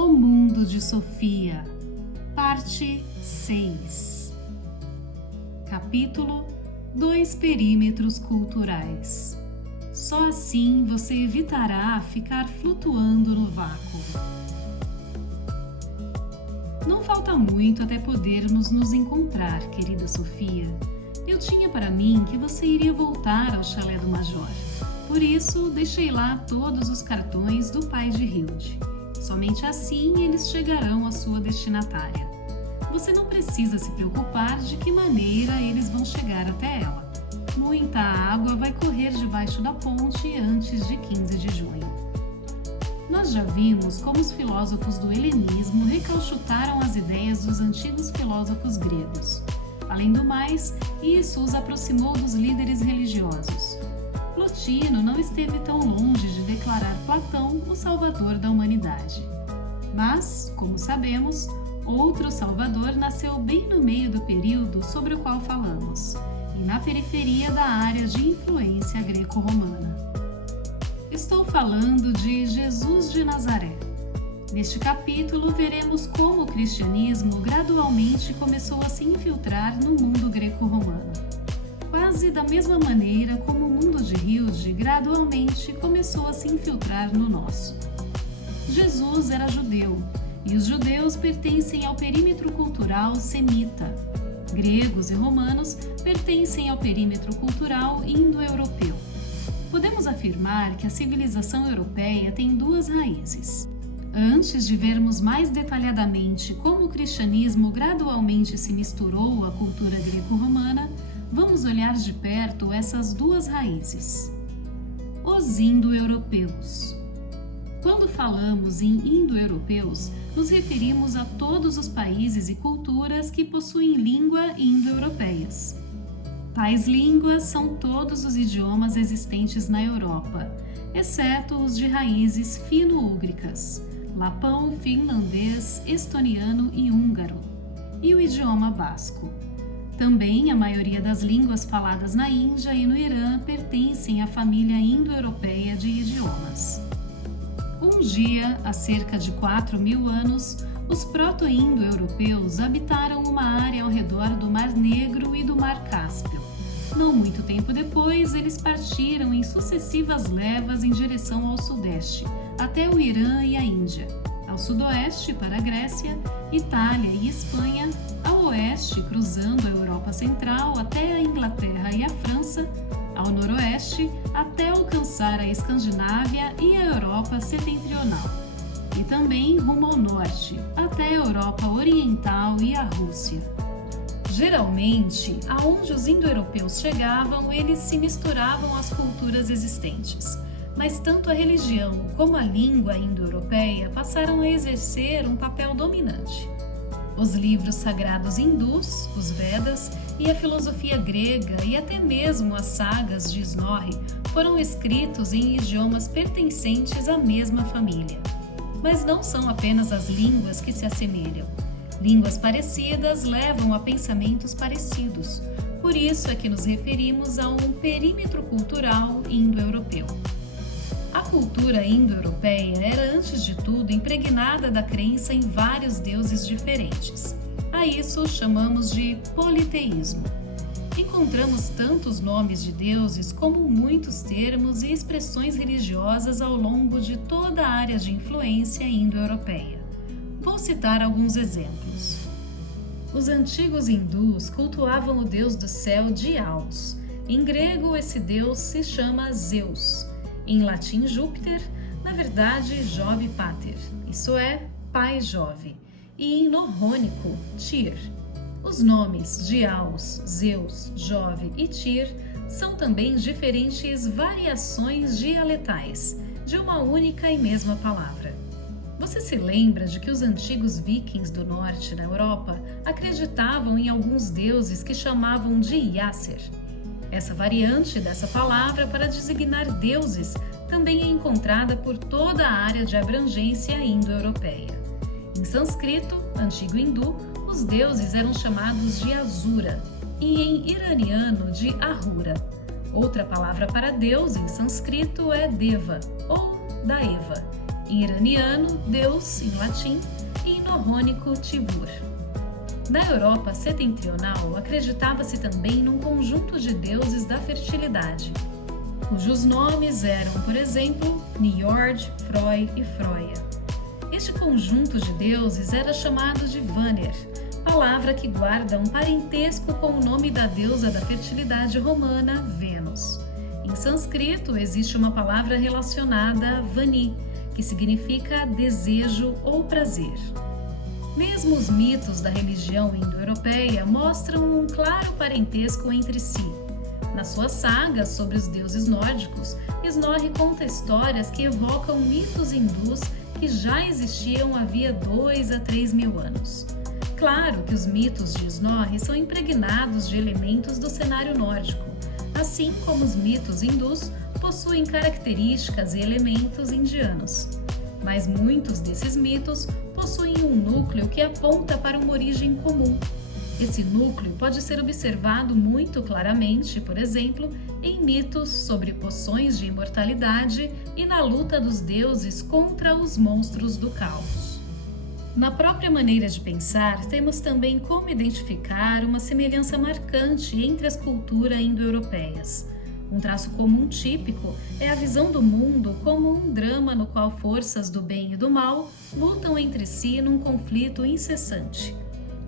O Mundo de Sofia, Parte 6. Capítulo 2 Perímetros Culturais. Só assim você evitará ficar flutuando no vácuo. Não falta muito até podermos nos encontrar, querida Sofia. Eu tinha para mim que você iria voltar ao chalé do Major. Por isso, deixei lá todos os cartões do pai de Hilde. Somente assim eles chegarão à sua destinatária. Você não precisa se preocupar de que maneira eles vão chegar até ela. Muita água vai correr debaixo da ponte antes de 15 de junho. Nós já vimos como os filósofos do helenismo recauchutaram as ideias dos antigos filósofos gregos. Além do mais, isso os aproximou dos líderes religiosos. Plotino não esteve tão longe de declarar Platão o salvador da humanidade. Mas, como sabemos, outro salvador nasceu bem no meio do período sobre o qual falamos, e na periferia da área de influência greco-romana. Estou falando de Jesus de Nazaré. Neste capítulo, veremos como o cristianismo gradualmente começou a se infiltrar no mundo greco-romano. Quase da mesma maneira como o mundo de Hilde gradualmente começou a se infiltrar no nosso. Jesus era judeu, e os judeus pertencem ao perímetro cultural semita. Gregos e romanos pertencem ao perímetro cultural indo-europeu. Podemos afirmar que a civilização europeia tem duas raízes. Antes de vermos mais detalhadamente como o cristianismo gradualmente se misturou à cultura greco-romana, vamos olhar de perto essas duas raízes. Os indo-europeus. Quando falamos em indo-europeus, nos referimos a todos os países e culturas que possuem língua indo-europeias. Tais línguas são todos os idiomas existentes na Europa, exceto os de raízes fino-úgricas, lapão, finlandês, estoniano e húngaro, e o idioma basco. Também a maioria das línguas faladas na Índia e no Irã pertencem à família indo-europeia de idiomas. Um dia, há cerca de 4.000 anos, os proto-indo-europeus habitaram uma área ao redor do Mar Negro e do Mar Cáspio. Não muito tempo depois, eles partiram em sucessivas levas em direção ao sudeste, até o Irã e a Índia, ao sudoeste para a Grécia, Itália e Espanha, ao oeste cruzando a Europa Central até a Inglaterra e a França, ao noroeste até alcançar a Escandinávia e a Europa Setentrional, e também rumo ao norte, até a Europa Oriental e a Rússia. Geralmente, aonde os indo-europeus chegavam, eles se misturavam às culturas existentes, mas tanto a religião como a língua indo-europeia passaram a exercer um papel dominante. Os livros sagrados hindus, os Vedas, e a filosofia grega e até mesmo as sagas de Snorri foram escritos em idiomas pertencentes à mesma família. Mas não são apenas as línguas que se assemelham. Línguas parecidas levam a pensamentos parecidos. Por isso é que nos referimos a um perímetro cultural indo-europeu. A cultura indo-europeia era, antes de tudo, impregnada da crença em vários deuses diferentes. A isso chamamos de politeísmo. Encontramos tantos nomes de deuses como muitos termos e expressões religiosas ao longo de toda a área de influência indo-europeia. Vou citar alguns exemplos. Os antigos hindus cultuavam o deus do céu Diaos. Em grego, esse deus se chama Zeus. Em latim, Júpiter, na verdade, Jove Pater, isso é, pai Jove, e em norrônico, Tyr. Os nomes Diaos, Zeus, Jove e Tyr são também diferentes variações dialetais de uma única e mesma palavra. Você se lembra de que os antigos vikings do norte na Europa acreditavam em alguns deuses que chamavam de Yasser? Essa variante dessa palavra para designar deuses também é encontrada por toda a área de abrangência indo-europeia. Em sânscrito, antigo hindu, os deuses eram chamados de Asura e em iraniano de Ahura. Outra palavra para Deus em sânscrito é Deva ou Daeva em iraniano, Deus, em latim, e em norrônico, Tibur. Na Europa setentrional, acreditava-se também num conjunto de deuses da fertilidade, cujos nomes eram, por exemplo, Njord, Froi e Froia. Este conjunto de deuses era chamado de Vanir, palavra que guarda um parentesco com o nome da deusa da fertilidade romana, Vênus. Em sânscrito, existe uma palavra relacionada a Vani, que significa desejo ou prazer. Mesmo os mitos da religião indo-europeia mostram um claro parentesco entre si. Nas suas sagas sobre os deuses nórdicos, Snorri conta histórias que evocam mitos hindus que já existiam havia 2 a 3 mil anos. Claro que os mitos de Snorri são impregnados de elementos do cenário nórdico, assim como os mitos hindus possuem características e elementos indianos. Mas muitos desses mitos possuem um núcleo que aponta para uma origem comum. Esse núcleo pode ser observado muito claramente, por exemplo, em mitos sobre poções de imortalidade e na luta dos deuses contra os monstros do caos. Na própria maneira de pensar, temos também como identificar uma semelhança marcante entre as culturas indo-europeias. Um traço comum típico é a visão do mundo como um drama no qual forças do bem e do mal lutam entre si num conflito incessante.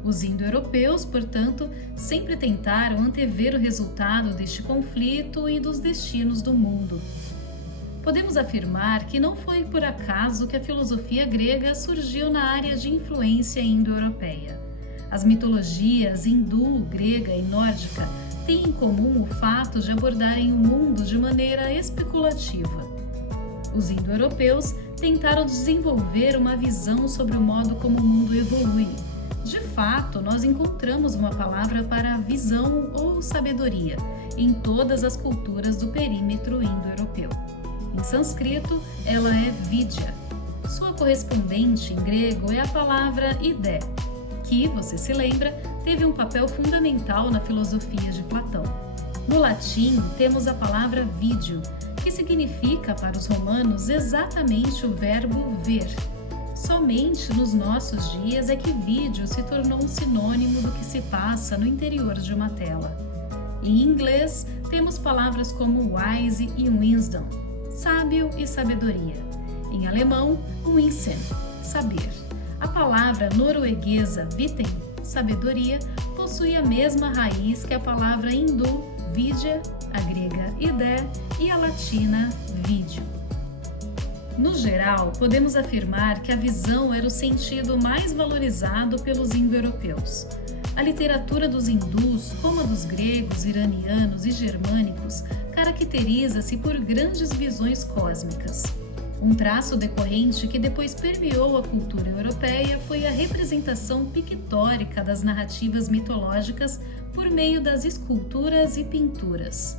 Os indo-europeus, portanto, sempre tentaram antever o resultado deste conflito e dos destinos do mundo. Podemos afirmar que não foi por acaso que a filosofia grega surgiu na área de influência indo-europeia. As mitologias hindu, grega e nórdica têm em comum o fato de abordarem o mundo de maneira especulativa. Os indo-europeus tentaram desenvolver uma visão sobre o modo como o mundo evolui. De fato, nós encontramos uma palavra para visão ou sabedoria em todas as culturas do perímetro indo-europeu. Em sânscrito, ela é vidya. Sua correspondente em grego é a palavra idé, que, você se lembra, teve um papel fundamental na filosofia de Platão. No latim, temos a palavra vídeo, que significa para os romanos exatamente o verbo ver. Somente nos nossos dias é que vídeo se tornou um sinônimo do que se passa no interior de uma tela. Em inglês, temos palavras como wise e wisdom, sábio e sabedoria. Em alemão, Wissen, saber. A palavra norueguesa Viten, sabedoria, possui a mesma raiz que a palavra hindu, vidya, a grega idé e a latina vídeo. No geral, podemos afirmar que a visão era o sentido mais valorizado pelos indo-europeus. A literatura dos hindus, como a dos gregos, iranianos e germânicos, caracteriza-se por grandes visões cósmicas. Um traço decorrente que depois permeou a cultura europeia foi a representação pictórica das narrativas mitológicas por meio das esculturas e pinturas.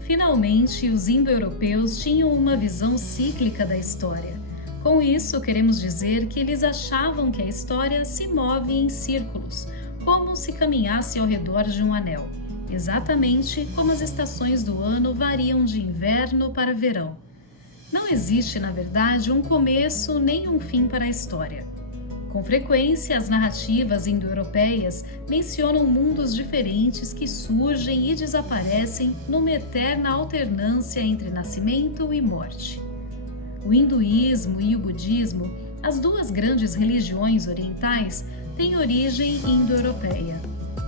Finalmente, os indo-europeus tinham uma visão cíclica da história. Com isso, queremos dizer que eles achavam que a história se move em círculos, como se caminhasse ao redor de um anel, exatamente como as estações do ano variam de inverno para verão. Não existe, na verdade, um começo nem um fim para a história. Com frequência, as narrativas indo-europeias mencionam mundos diferentes que surgem e desaparecem numa eterna alternância entre nascimento e morte. O hinduísmo e o budismo, as duas grandes religiões orientais, têm origem indo-europeia.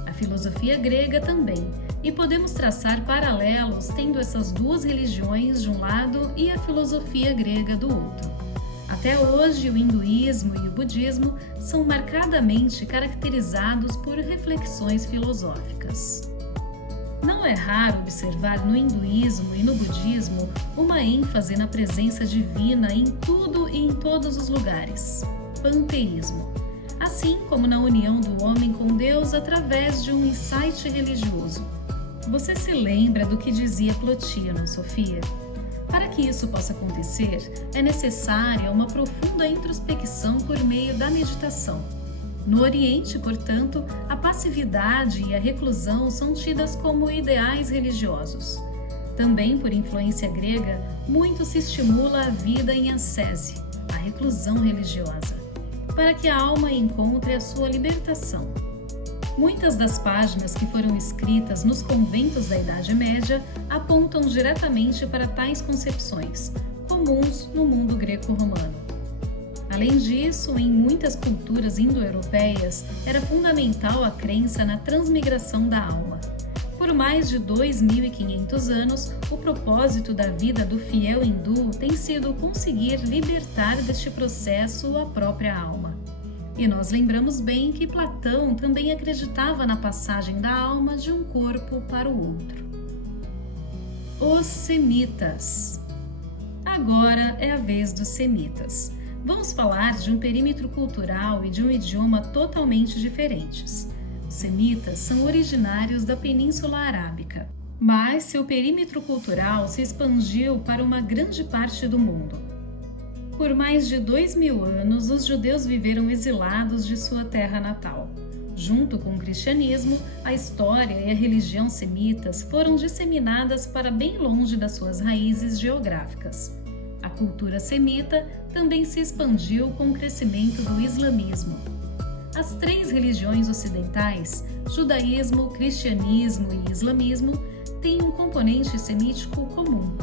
A filosofia grega também, e podemos traçar paralelos tendo essas duas religiões de um lado e a filosofia grega do outro. Até hoje, o hinduísmo e o budismo são marcadamente caracterizados por reflexões filosóficas. Não é raro observar no hinduísmo e no budismo uma ênfase na presença divina em tudo e em todos os lugares, panteísmo, assim como na união do homem com Deus através de um insight religioso. Você se lembra do que dizia Plotino, Sofia? Para que isso possa acontecer, é necessária uma profunda introspecção por meio da meditação. No Oriente, portanto, a passividade e a reclusão são tidas como ideais religiosos. Também por influência grega, muito se estimula a vida em ascese, reclusão religiosa, para que a alma encontre a sua libertação. Muitas das páginas que foram escritas nos conventos da Idade Média apontam diretamente para tais concepções, comuns no mundo greco-romano. Além disso, em muitas culturas indo-europeias, era fundamental a crença na transmigração da alma. Por mais de 2.500 anos, o propósito da vida do fiel hindu tem sido conseguir libertar deste processo a própria alma. E nós lembramos bem que Platão também acreditava na passagem da alma de um corpo para o outro. Os semitas. Agora é a vez dos semitas. Vamos falar de um perímetro cultural e de um idioma totalmente diferentes. Os semitas são originários da Península Arábica, mas seu perímetro cultural se expandiu para uma grande parte do mundo. Por mais de 2.000 anos, os judeus viveram exilados de sua terra natal. Junto com o cristianismo, a história e a religião semitas foram disseminadas para bem longe das suas raízes geográficas. A cultura semita também se expandiu com o crescimento do islamismo. As três religiões ocidentais, judaísmo, cristianismo e islamismo, têm um componente semítico comum.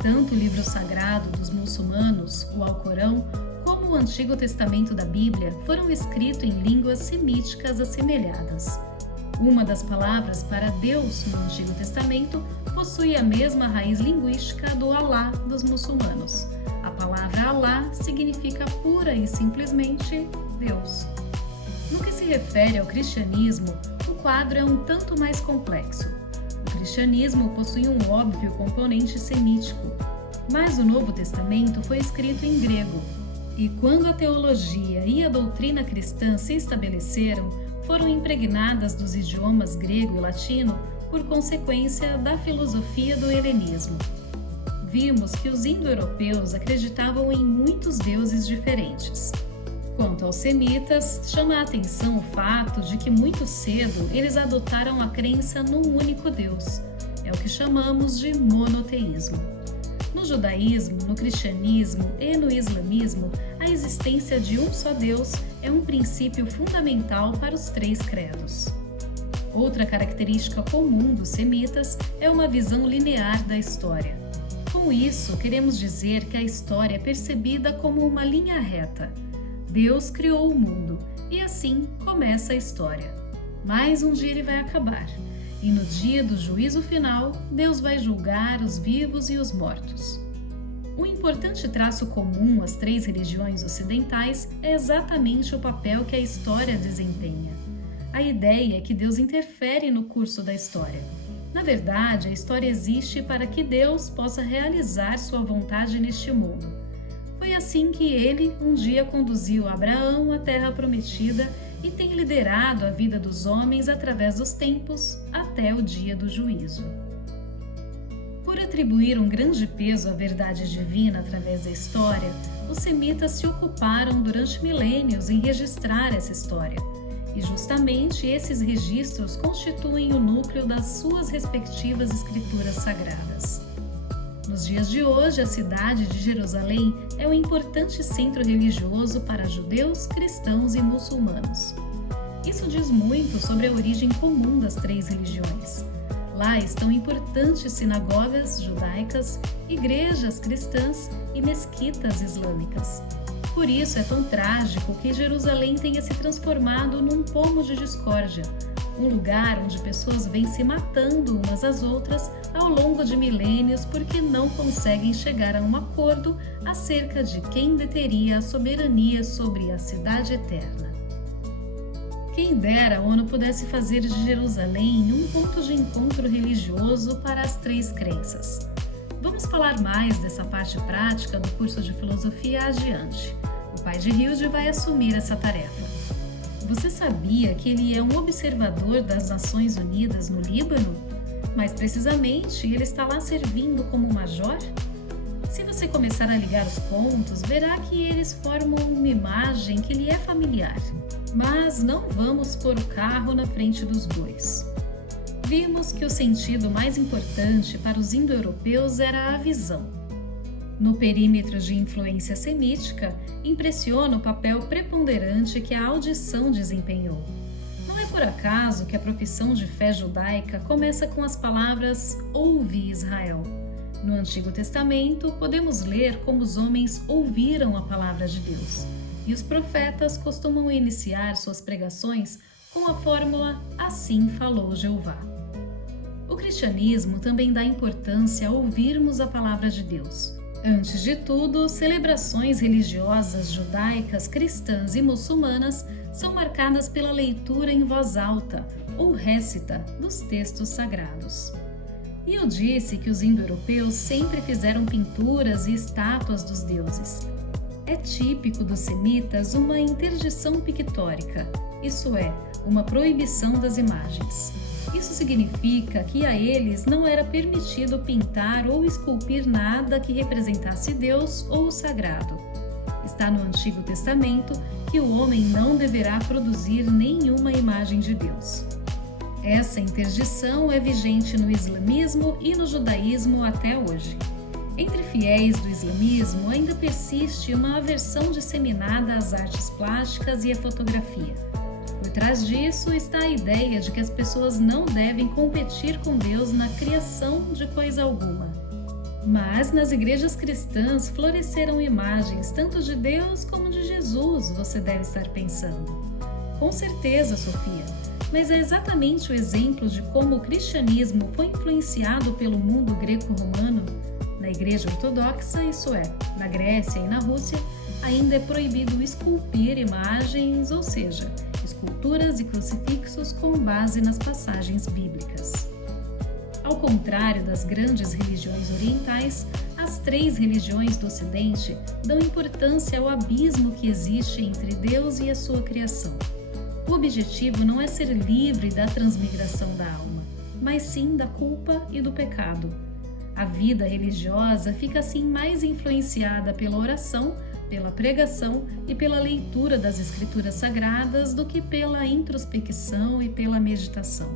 Tanto o livro sagrado dos muçulmanos, o Alcorão, como o Antigo Testamento da Bíblia foram escritos em línguas semíticas assemelhadas. Uma das palavras para Deus no Antigo Testamento possui a mesma raiz linguística do Alá dos muçulmanos. A palavra Alá significa pura e simplesmente Deus. No que se refere ao cristianismo, o quadro é um tanto mais complexo. O cristianismo possui um óbvio componente semítico, mas o Novo Testamento foi escrito em grego, e quando a teologia e a doutrina cristã se estabeleceram, foram impregnadas dos idiomas grego e latino por consequência da filosofia do helenismo. Vimos que os indo-europeus acreditavam em muitos deuses diferentes. Quanto aos semitas, chama a atenção o fato de que muito cedo eles adotaram a crença num único Deus. É o que chamamos de monoteísmo. No judaísmo, no cristianismo e no islamismo, a existência de um só Deus é um princípio fundamental para os três credos. Outra característica comum dos semitas é uma visão linear da história. Com isso, queremos dizer que a história é percebida como uma linha reta. Deus criou o mundo e assim começa a história. Mas um dia ele vai acabar. E no dia do juízo final, Deus vai julgar os vivos e os mortos. Um importante traço comum às três religiões ocidentais é exatamente o papel que a história desempenha. A ideia é que Deus interfere no curso da história. Na verdade, a história existe para que Deus possa realizar sua vontade neste mundo. Foi assim que ele um dia conduziu Abraão à terra prometida e tem liderado a vida dos homens através dos tempos até o dia do juízo. Por atribuir um grande peso à verdade divina através da história, os semitas se ocuparam durante milênios em registrar essa história, e justamente esses registros constituem o núcleo das suas respectivas escrituras sagradas. Nos dias de hoje, a cidade de Jerusalém é um importante centro religioso para judeus, cristãos e muçulmanos. Isso diz muito sobre a origem comum das três religiões. Lá estão importantes sinagogas judaicas, igrejas cristãs e mesquitas islâmicas. Por isso é tão trágico que Jerusalém tenha se transformado num pomo de discórdia, um lugar onde pessoas vêm se matando umas às outras ao longo de milênios porque não conseguem chegar a um acordo acerca de quem deteria a soberania sobre a cidade eterna. Quem dera a ONU pudesse fazer de Jerusalém um ponto de encontro religioso para as três crenças. Vamos falar mais dessa parte prática do curso de filosofia adiante. O pai de Hilde vai assumir essa tarefa. Você sabia que ele é um observador das Nações Unidas no Líbano? Mais precisamente, ele está lá servindo como major? Se você começar a ligar os pontos, verá que eles formam uma imagem que lhe é familiar. Mas não vamos pôr o carro na frente dos bois. Vimos que o sentido mais importante para os indo-europeus era a visão. No perímetro de influência semítica, impressiona o papel preponderante que a audição desempenhou. Não é por acaso que a profissão de fé judaica começa com as palavras "Ouve, Israel". No Antigo Testamento, podemos ler como os homens ouviram a palavra de Deus, e os profetas costumam iniciar suas pregações com a fórmula "Assim falou Jeová". O cristianismo também dá importância a ouvirmos a palavra de Deus. Antes de tudo, celebrações religiosas judaicas, cristãs e muçulmanas são marcadas pela leitura em voz alta ou récita dos textos sagrados. E eu disse que os indo-europeus sempre fizeram pinturas e estátuas dos deuses. É típico dos semitas uma interdição pictórica, isso é, uma proibição das imagens. Isso significa que a eles não era permitido pintar ou esculpir nada que representasse Deus ou o sagrado. Está no Antigo Testamento que o homem não deverá produzir nenhuma imagem de Deus. Essa interdição é vigente no islamismo e no judaísmo até hoje. Entre fiéis do islamismo ainda persiste uma aversão disseminada às artes plásticas e à fotografia. Por trás disso está a ideia de que as pessoas não devem competir com Deus na criação de coisa alguma. Mas nas igrejas cristãs floresceram imagens tanto de Deus como de Jesus, você deve estar pensando. Com certeza, Sofia, mas é exatamente o exemplo de como o cristianismo foi influenciado pelo mundo greco-romano. Na Igreja Ortodoxa, isso é, na Grécia e na Rússia, ainda é proibido esculpir imagens, ou seja, esculturas e crucifixos com base nas passagens bíblicas. Ao contrário das grandes religiões orientais, as 3 religiões do Ocidente dão importância ao abismo que existe entre Deus e a sua criação. O objetivo não é ser livre da transmigração da alma, mas sim da culpa e do pecado. A vida religiosa fica assim mais influenciada pela oração, pela pregação e pela leitura das escrituras sagradas do que pela introspecção e pela meditação.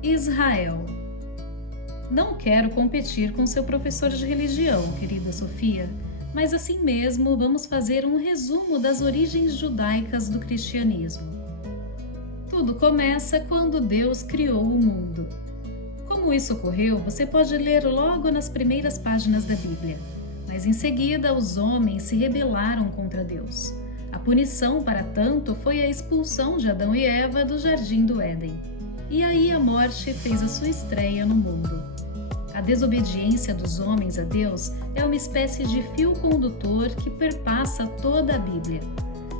Israel. Não quero competir com seu professor de religião, querida Sofia, mas assim mesmo vamos fazer um resumo das origens judaicas do cristianismo. Tudo começa quando Deus criou o mundo. Como isso ocorreu, você pode ler logo nas primeiras páginas da Bíblia. Mas em seguida, os homens se rebelaram contra Deus. A punição para tanto foi a expulsão de Adão e Eva do Jardim do Éden. E aí a morte fez a sua estreia no mundo. A desobediência dos homens a Deus é uma espécie de fio condutor que perpassa toda a Bíblia.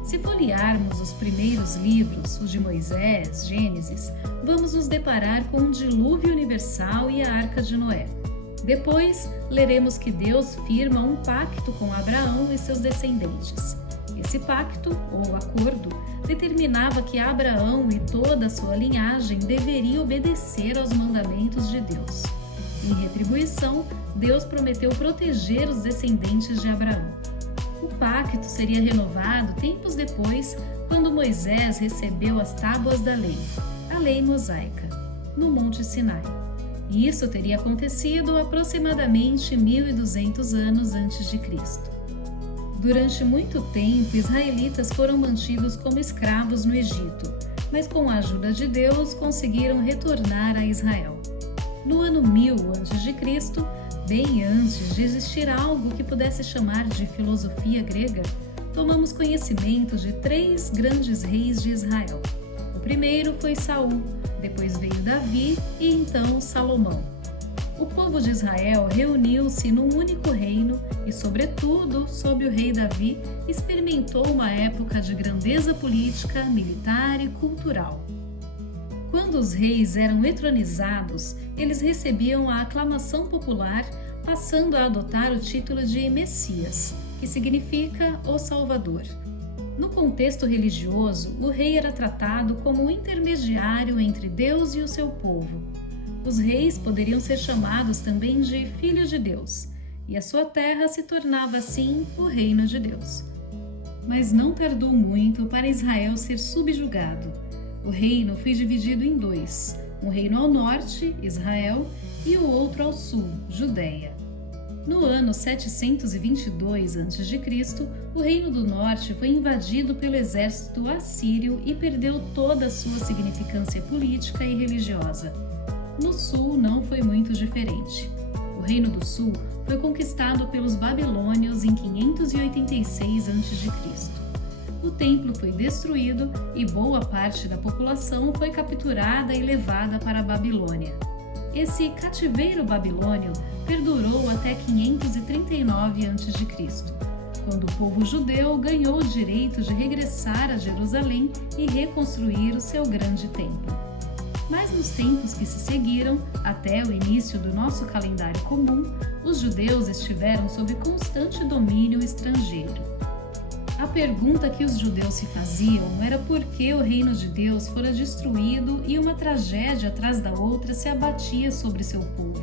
Se folhearmos os primeiros livros, os de Moisés, Gênesis, vamos nos deparar com um dilúvio universal e a Arca de Noé. Depois, leremos que Deus firma um pacto com Abraão e seus descendentes. Esse pacto, ou acordo, determinava que Abraão e toda a sua linhagem deveriam obedecer aos mandamentos de Deus. Em retribuição, Deus prometeu proteger os descendentes de Abraão. O pacto seria renovado tempos depois, quando Moisés recebeu as tábuas da lei, a lei mosaica, no Monte Sinai. E isso teria acontecido aproximadamente 1200 anos antes de Cristo. Durante muito tempo, israelitas foram mantidos como escravos no Egito, mas com a ajuda de Deus conseguiram retornar a Israel. No ano 1000 a.C., bem antes de existir algo que pudesse chamar de filosofia grega, tomamos conhecimento de 3 grandes reis de Israel. O primeiro foi Saul, depois veio Davi e então Salomão. O povo de Israel reuniu-se num único reino e, sobretudo, sob o rei Davi, experimentou uma época de grandeza política, militar e cultural. Quando os reis eram entronizados, eles recebiam a aclamação popular, passando a adotar o título de Messias, que significa o Salvador. No contexto religioso, o rei era tratado como um intermediário entre Deus e o seu povo. Os reis poderiam ser chamados também de filhos de Deus, e a sua terra se tornava assim o reino de Deus. Mas não tardou muito para Israel ser subjugado. O reino foi dividido em 2, um reino ao norte, Israel, e o outro ao sul, Judeia. No ano 722 a.C., o Reino do Norte foi invadido pelo exército assírio e perdeu toda a sua significância política e religiosa. No sul não foi muito diferente. O Reino do Sul foi conquistado pelos babilônios em 586 a.C. O templo foi destruído e boa parte da população foi capturada e levada para a Babilônia. Esse cativeiro babilônio perdurou até 539 a.C., quando o povo judeu ganhou o direito de regressar a Jerusalém e reconstruir o seu grande templo. Mas nos tempos que se seguiram, até o início do nosso calendário comum, os judeus estiveram sob constante domínio estrangeiro. A pergunta que os judeus se faziam era por que o reino de Deus fora destruído e uma tragédia atrás da outra se abatia sobre seu povo.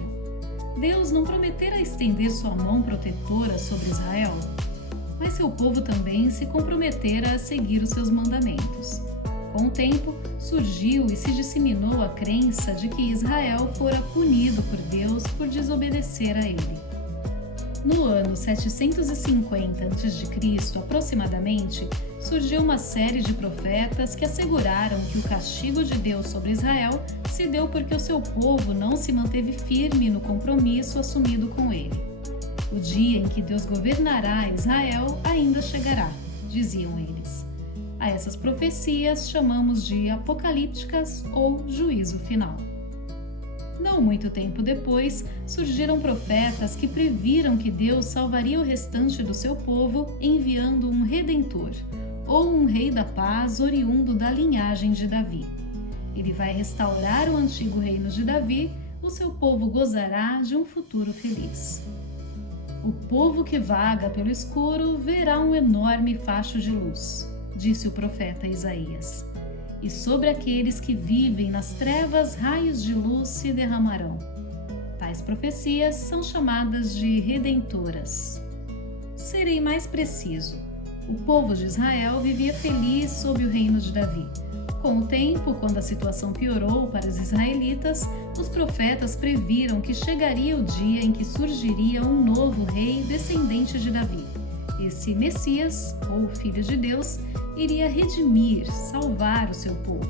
Deus não prometera estender sua mão protetora sobre Israel? Mas seu povo também se comprometera a seguir os seus mandamentos. Com o tempo, surgiu e se disseminou a crença de que Israel fora punido por Deus por desobedecer a ele. No ano 750 a.C., aproximadamente, surgiu uma série de profetas que asseguraram que o castigo de Deus sobre Israel se deu porque o seu povo não se manteve firme no compromisso assumido com ele. O dia em que Deus governará Israel ainda chegará, diziam eles. A essas profecias chamamos de apocalípticas ou juízo final. Não muito tempo depois, surgiram profetas que previram que Deus salvaria o restante do seu povo enviando um redentor, ou um rei da paz oriundo da linhagem de Davi. Ele vai restaurar o antigo reino de Davi, o seu povo gozará de um futuro feliz. O povo que vaga pelo escuro verá um enorme facho de luz, disse o profeta Isaías. E sobre aqueles que vivem nas trevas raios de luz se derramarão. Tais profecias são chamadas de redentoras. Serei mais preciso. O povo de Israel vivia feliz sob o reino de Davi. Com o tempo, quando a situação piorou para os israelitas, os profetas previram que chegaria o dia em que surgiria um novo rei descendente de Davi. Esse Messias, ou Filho de Deus, iria redimir, salvar o seu povo,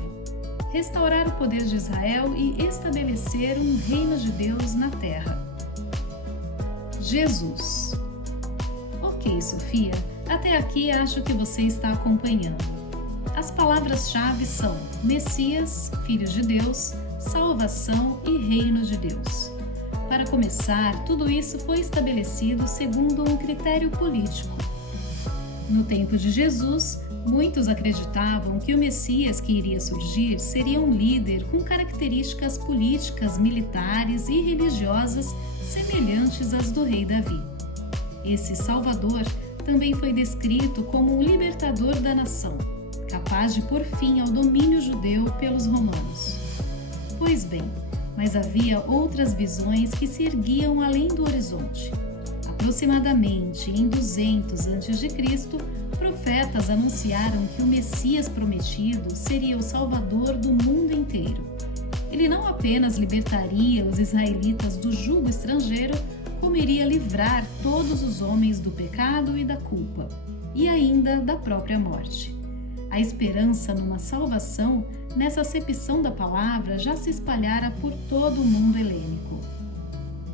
restaurar o poder de Israel e estabelecer um reino de Deus na terra. Jesus. Ok, Sofia, até aqui acho que você está acompanhando. As palavras-chave são Messias, Filho de Deus, salvação e reino de Deus. Para começar, tudo isso foi estabelecido segundo um critério político. No tempo de Jesus, muitos acreditavam que o Messias que iria surgir seria um líder com características políticas, militares e religiosas semelhantes às do rei Davi. Esse Salvador também foi descrito como um libertador da nação, capaz de pôr fim ao domínio judeu pelos romanos. Pois bem, mas havia outras visões que se erguiam além do horizonte. Aproximadamente em 200 a.C., profetas anunciaram que o Messias prometido seria o Salvador do mundo inteiro. Ele não apenas libertaria os israelitas do jugo estrangeiro, como iria livrar todos os homens do pecado e da culpa, e ainda da própria morte. A esperança numa salvação, nessa acepção da palavra, já se espalhara por todo o mundo helênico.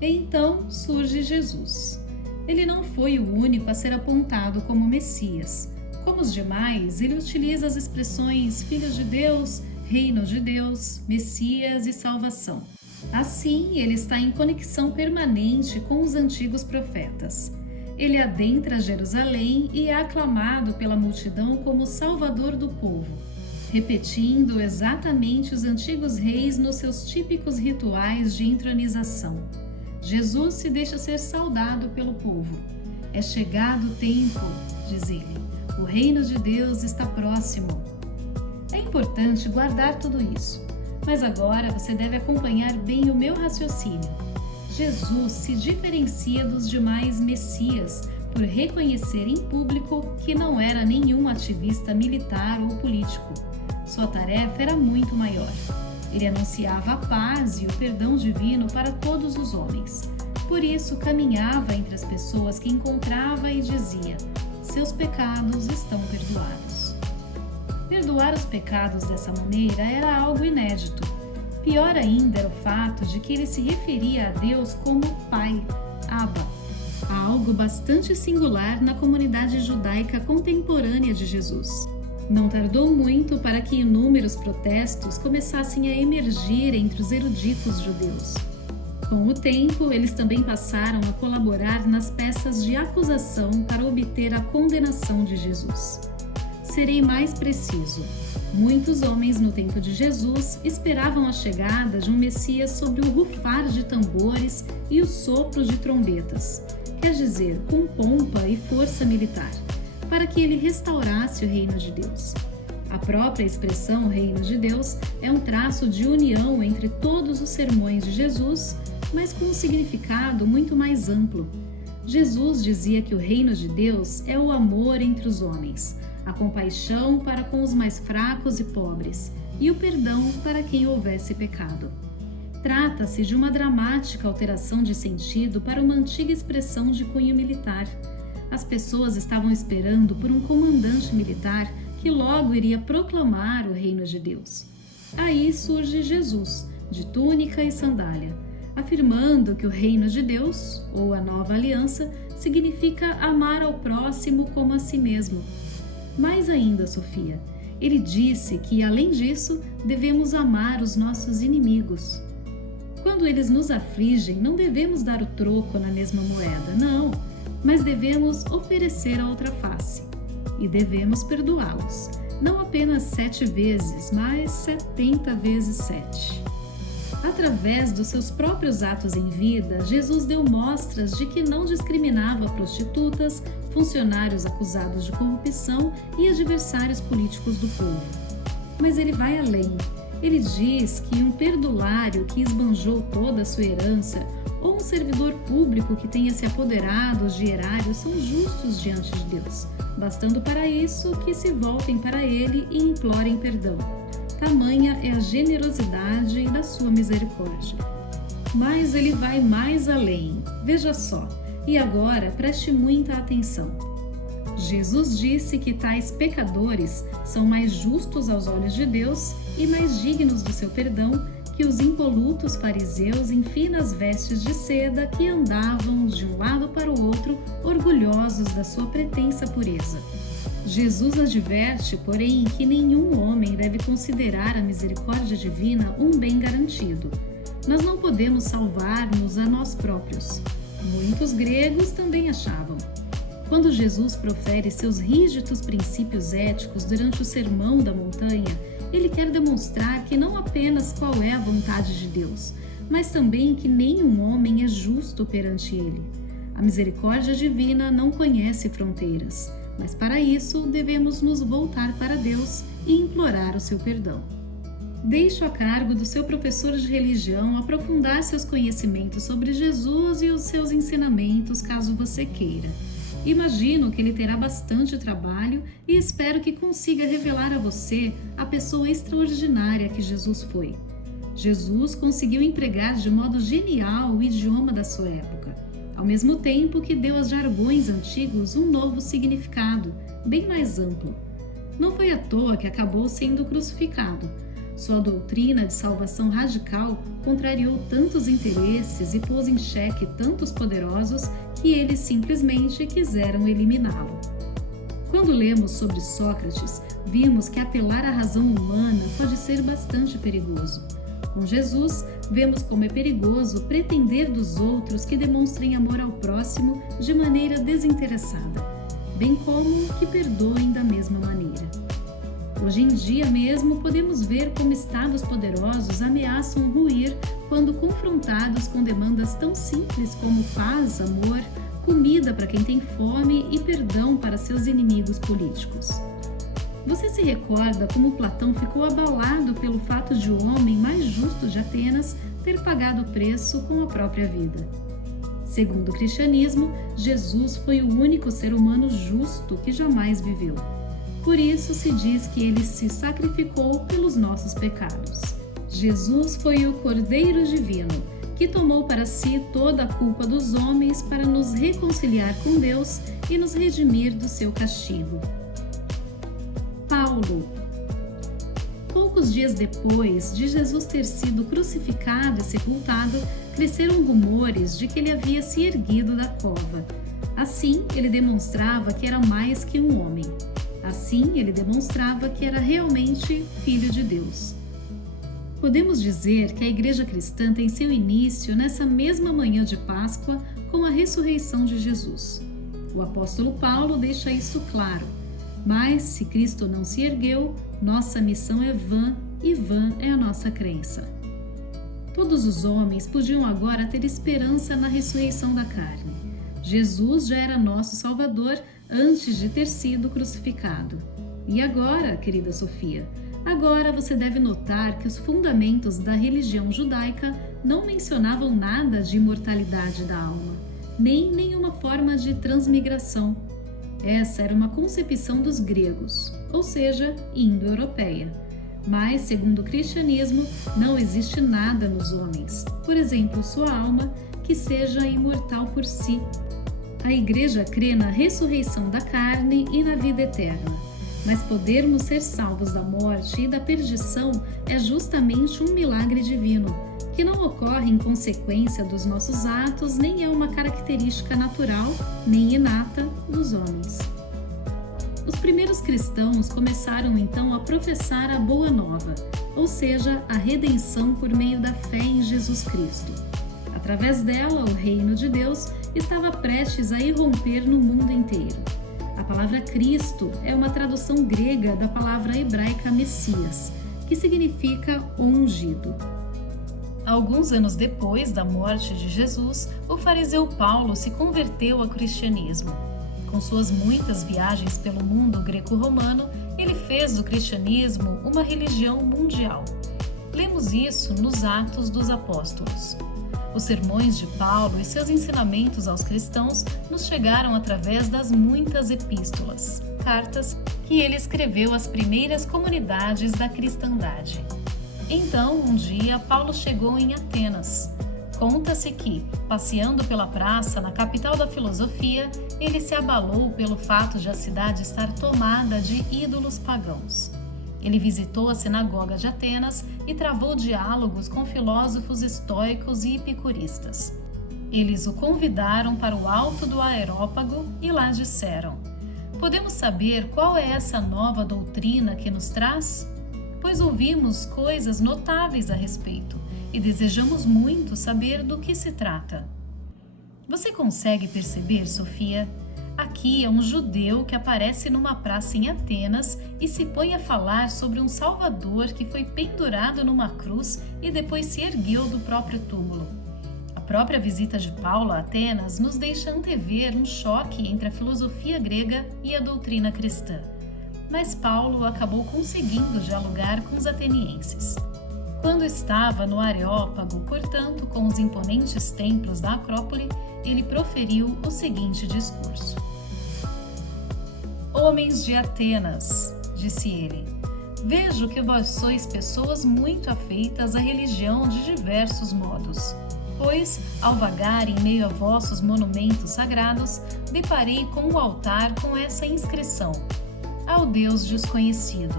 Então surge Jesus. Ele não foi o único a ser apontado como Messias. Como os demais, ele utiliza as expressões Filho de Deus, Reino de Deus, Messias e Salvação. Assim, ele está em conexão permanente com os antigos profetas. Ele adentra Jerusalém e é aclamado pela multidão como Salvador do povo, repetindo exatamente os antigos reis nos seus típicos rituais de entronização. Jesus se deixa ser saudado pelo povo. É chegado o tempo, diz ele. O reino de Deus está próximo. É importante guardar tudo isso, mas agora você deve acompanhar bem o meu raciocínio. Jesus se diferencia dos demais Messias por reconhecer em público que não era nenhum ativista militar ou político. Sua tarefa era muito maior. Ele anunciava a paz e o perdão divino para todos os homens. Por isso, caminhava entre as pessoas que encontrava e dizia: seus pecados estão perdoados. Perdoar os pecados dessa maneira era algo inédito. Pior ainda era o fato de que ele se referia a Deus como Pai, Abba, algo bastante singular na comunidade judaica contemporânea de Jesus. Não tardou muito para que inúmeros protestos começassem a emergir entre os eruditos judeus. Com o tempo, eles também passaram a colaborar nas peças de acusação para obter a condenação de Jesus. Serei mais preciso. Muitos homens no tempo de Jesus esperavam a chegada de um Messias sobre o rufar de tambores e o sopro de trombetas, quer dizer, com pompa e força militar, para que ele restaurasse o reino de Deus. A própria expressão reino de Deus é um traço de união entre todos os sermões de Jesus, mas com um significado muito mais amplo. Jesus dizia que o reino de Deus é o amor entre os homens, a compaixão para com os mais fracos e pobres, e o perdão para quem houvesse pecado. Trata-se de uma dramática alteração de sentido para uma antiga expressão de cunho militar. As pessoas estavam esperando por um comandante militar que logo iria proclamar o reino de Deus. Aí surge Jesus, de túnica e sandália, afirmando que o reino de Deus, ou a nova aliança, significa amar ao próximo como a si mesmo. Mais ainda, Sofia, ele disse que, além disso, devemos amar os nossos inimigos. Quando eles nos afligem, não devemos dar o troco na mesma moeda, não, mas devemos oferecer a outra face. E devemos perdoá-los, não apenas 7 vezes, mas 70 vezes 7. Através dos seus próprios atos em vida, Jesus deu mostras de que não discriminava prostitutas, funcionários acusados de corrupção e adversários políticos do povo. Mas ele vai além. Ele diz que um perdulário que esbanjou toda a sua herança ou um servidor público que tenha se apoderado de erários são justos diante de Deus, bastando para isso que se voltem para ele e implorem perdão. Tamanha é a generosidade da sua misericórdia. Mas ele vai mais além. Veja só, e agora preste muita atenção. Jesus disse que tais pecadores são mais justos aos olhos de Deus e mais dignos do seu perdão que os impolutos fariseus em finas vestes de seda que andavam de um lado para o outro, orgulhosos da sua pretensa pureza. Jesus adverte, porém, que nenhum homem deve considerar a misericórdia divina um bem garantido. Nós não podemos salvar-nos a nós próprios. Muitos gregos também achavam. Quando Jesus profere seus rígidos princípios éticos durante o Sermão da Montanha, ele quer demonstrar que não apenas qual é a vontade de Deus, mas também que nenhum homem é justo perante ele. A misericórdia divina não conhece fronteiras, mas para isso devemos nos voltar para Deus e implorar o seu perdão. Deixo a cargo do seu professor de religião aprofundar seus conhecimentos sobre Jesus e os seus ensinamentos, caso você queira. Imagino que ele terá bastante trabalho e espero que consiga revelar a você a pessoa extraordinária que Jesus foi. Jesus conseguiu empregar de modo genial o idioma da sua época, ao mesmo tempo que deu aos jargões antigos um novo significado, bem mais amplo. Não foi à toa que acabou sendo crucificado. Sua doutrina de salvação radical contrariou tantos interesses e pôs em xeque tantos poderosos que eles simplesmente quiseram eliminá-lo. Quando lemos sobre Sócrates, vimos que apelar à razão humana pode ser bastante perigoso. Com Jesus, vemos como é perigoso pretender dos outros que demonstrem amor ao próximo de maneira desinteressada, bem como que perdoem da mesma maneira. Hoje em dia mesmo podemos ver como estados poderosos ameaçam ruir quando confrontados com demandas tão simples como paz, amor, comida para quem tem fome e perdão para seus inimigos políticos. Você se recorda como Platão ficou abalado pelo fato de o homem mais justo de Atenas ter pagado o preço com a própria vida? Segundo o cristianismo, Jesus foi o único ser humano justo que jamais viveu. Por isso se diz que ele se sacrificou pelos nossos pecados. Jesus foi o Cordeiro Divino, que tomou para si toda a culpa dos homens para nos reconciliar com Deus e nos redimir do seu castigo. Paulo. Poucos dias depois de Jesus ter sido crucificado e sepultado, cresceram rumores de que ele havia se erguido da cova. Assim, ele demonstrava que era mais que um homem. Assim, ele demonstrava que era realmente Filho de Deus. Podemos dizer que a Igreja Cristã tem seu início nessa mesma manhã de Páscoa com a ressurreição de Jesus. O apóstolo Paulo deixa isso claro. Mas, se Cristo não se ergueu, nossa missão é vã e vã é a nossa crença. Todos os homens podiam agora ter esperança na ressurreição da carne. Jesus já era nosso Salvador antes de ter sido crucificado. E agora, querida Sofia, agora você deve notar que os fundamentos da religião judaica não mencionavam nada de imortalidade da alma, nem nenhuma forma de transmigração. Essa era uma concepção dos gregos, ou seja, indo-europeia. Mas, segundo o cristianismo, não existe nada nos homens, por exemplo, sua alma, que seja imortal por si. A Igreja crê na ressurreição da carne e na vida eterna. Mas podermos ser salvos da morte e da perdição é justamente um milagre divino, que não ocorre em consequência dos nossos atos, nem é uma característica natural, nem inata dos homens. Os primeiros cristãos começaram então a professar a Boa Nova, ou seja, a redenção por meio da fé em Jesus Cristo. Através dela, o reino de Deus estava prestes a irromper no mundo inteiro. A palavra Cristo é uma tradução grega da palavra hebraica Messias, que significa ungido. Alguns anos depois da morte de Jesus, o fariseu Paulo se converteu ao cristianismo. Com suas muitas viagens pelo mundo greco-romano, ele fez do cristianismo uma religião mundial. Lemos isso nos Atos dos Apóstolos. Os sermões de Paulo e seus ensinamentos aos cristãos nos chegaram através das muitas epístolas, cartas, que ele escreveu às primeiras comunidades da cristandade. Então, um dia, Paulo chegou em Atenas. Conta-se que, passeando pela praça na capital da filosofia, ele se abalou pelo fato de a cidade estar tomada de ídolos pagãos. Ele visitou a sinagoga de Atenas e travou diálogos com filósofos estoicos e epicuristas. Eles o convidaram para o alto do Areópago e lá disseram: "Podemos saber qual é essa nova doutrina que nos traz? Pois ouvimos coisas notáveis a respeito e desejamos muito saber do que se trata." Você consegue perceber, Sofia? Aqui é um judeu que aparece numa praça em Atenas e se põe a falar sobre um Salvador que foi pendurado numa cruz e depois se ergueu do próprio túmulo. A própria visita de Paulo a Atenas nos deixa antever um choque entre a filosofia grega e a doutrina cristã. Mas Paulo acabou conseguindo dialogar com os atenienses. Quando estava no Areópago, portanto, com os imponentes templos da Acrópole, ele proferiu o seguinte discurso: "Homens de Atenas", disse ele, "vejo que vós sois pessoas muito afeitas à religião de diversos modos. Pois, ao vagar em meio a vossos monumentos sagrados, deparei com um altar com essa inscrição: ao Deus desconhecido.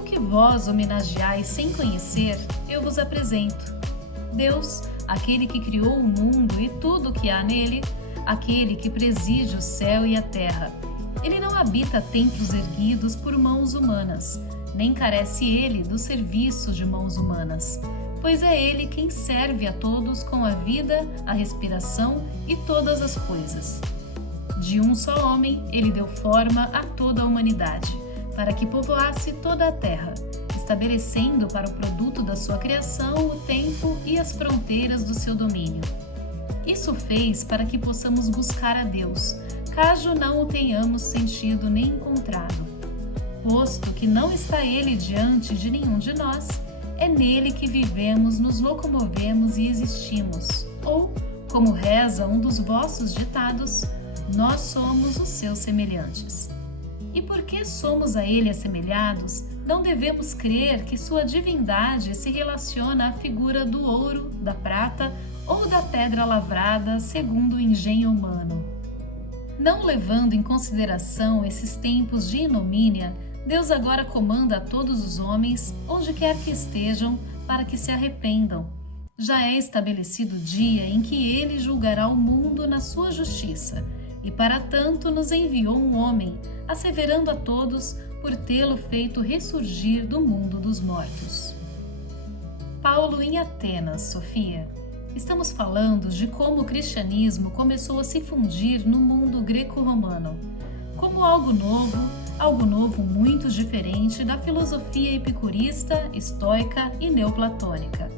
O que vós homenageais sem conhecer, eu vos apresento. Deus, aquele que criou o mundo e tudo o que há nele, aquele que preside o céu e a terra. Ele não habita templos erguidos por mãos humanas, nem carece ele do serviço de mãos humanas, pois é ele quem serve a todos com a vida, a respiração e todas as coisas. De um só homem, ele deu forma a toda a humanidade, para que povoasse toda a terra, estabelecendo para o produto da sua criação o tempo e as fronteiras do seu domínio. Isso fez para que possamos buscar a Deus, caso não o tenhamos sentido nem encontrado. Posto que não está ele diante de nenhum de nós, é nele que vivemos, nos locomovemos e existimos. Ou, como reza um dos vossos ditados, nós somos os seus semelhantes. E porque somos a ele assemelhados, não devemos crer que sua divindade se relaciona à figura do ouro, da prata ou da pedra lavrada segundo o engenho humano. Não levando em consideração esses tempos de ignomínia, Deus agora comanda a todos os homens, onde quer que estejam, para que se arrependam. Já é estabelecido o dia em que ele julgará o mundo na sua justiça, e para tanto nos enviou um homem, asseverando a todos por tê-lo feito ressurgir do mundo dos mortos. Paulo em Atenas, Sofia. Estamos falando de como o cristianismo começou a se fundir no mundo greco-romano, como algo novo muito diferente da filosofia epicurista, estoica e neoplatônica.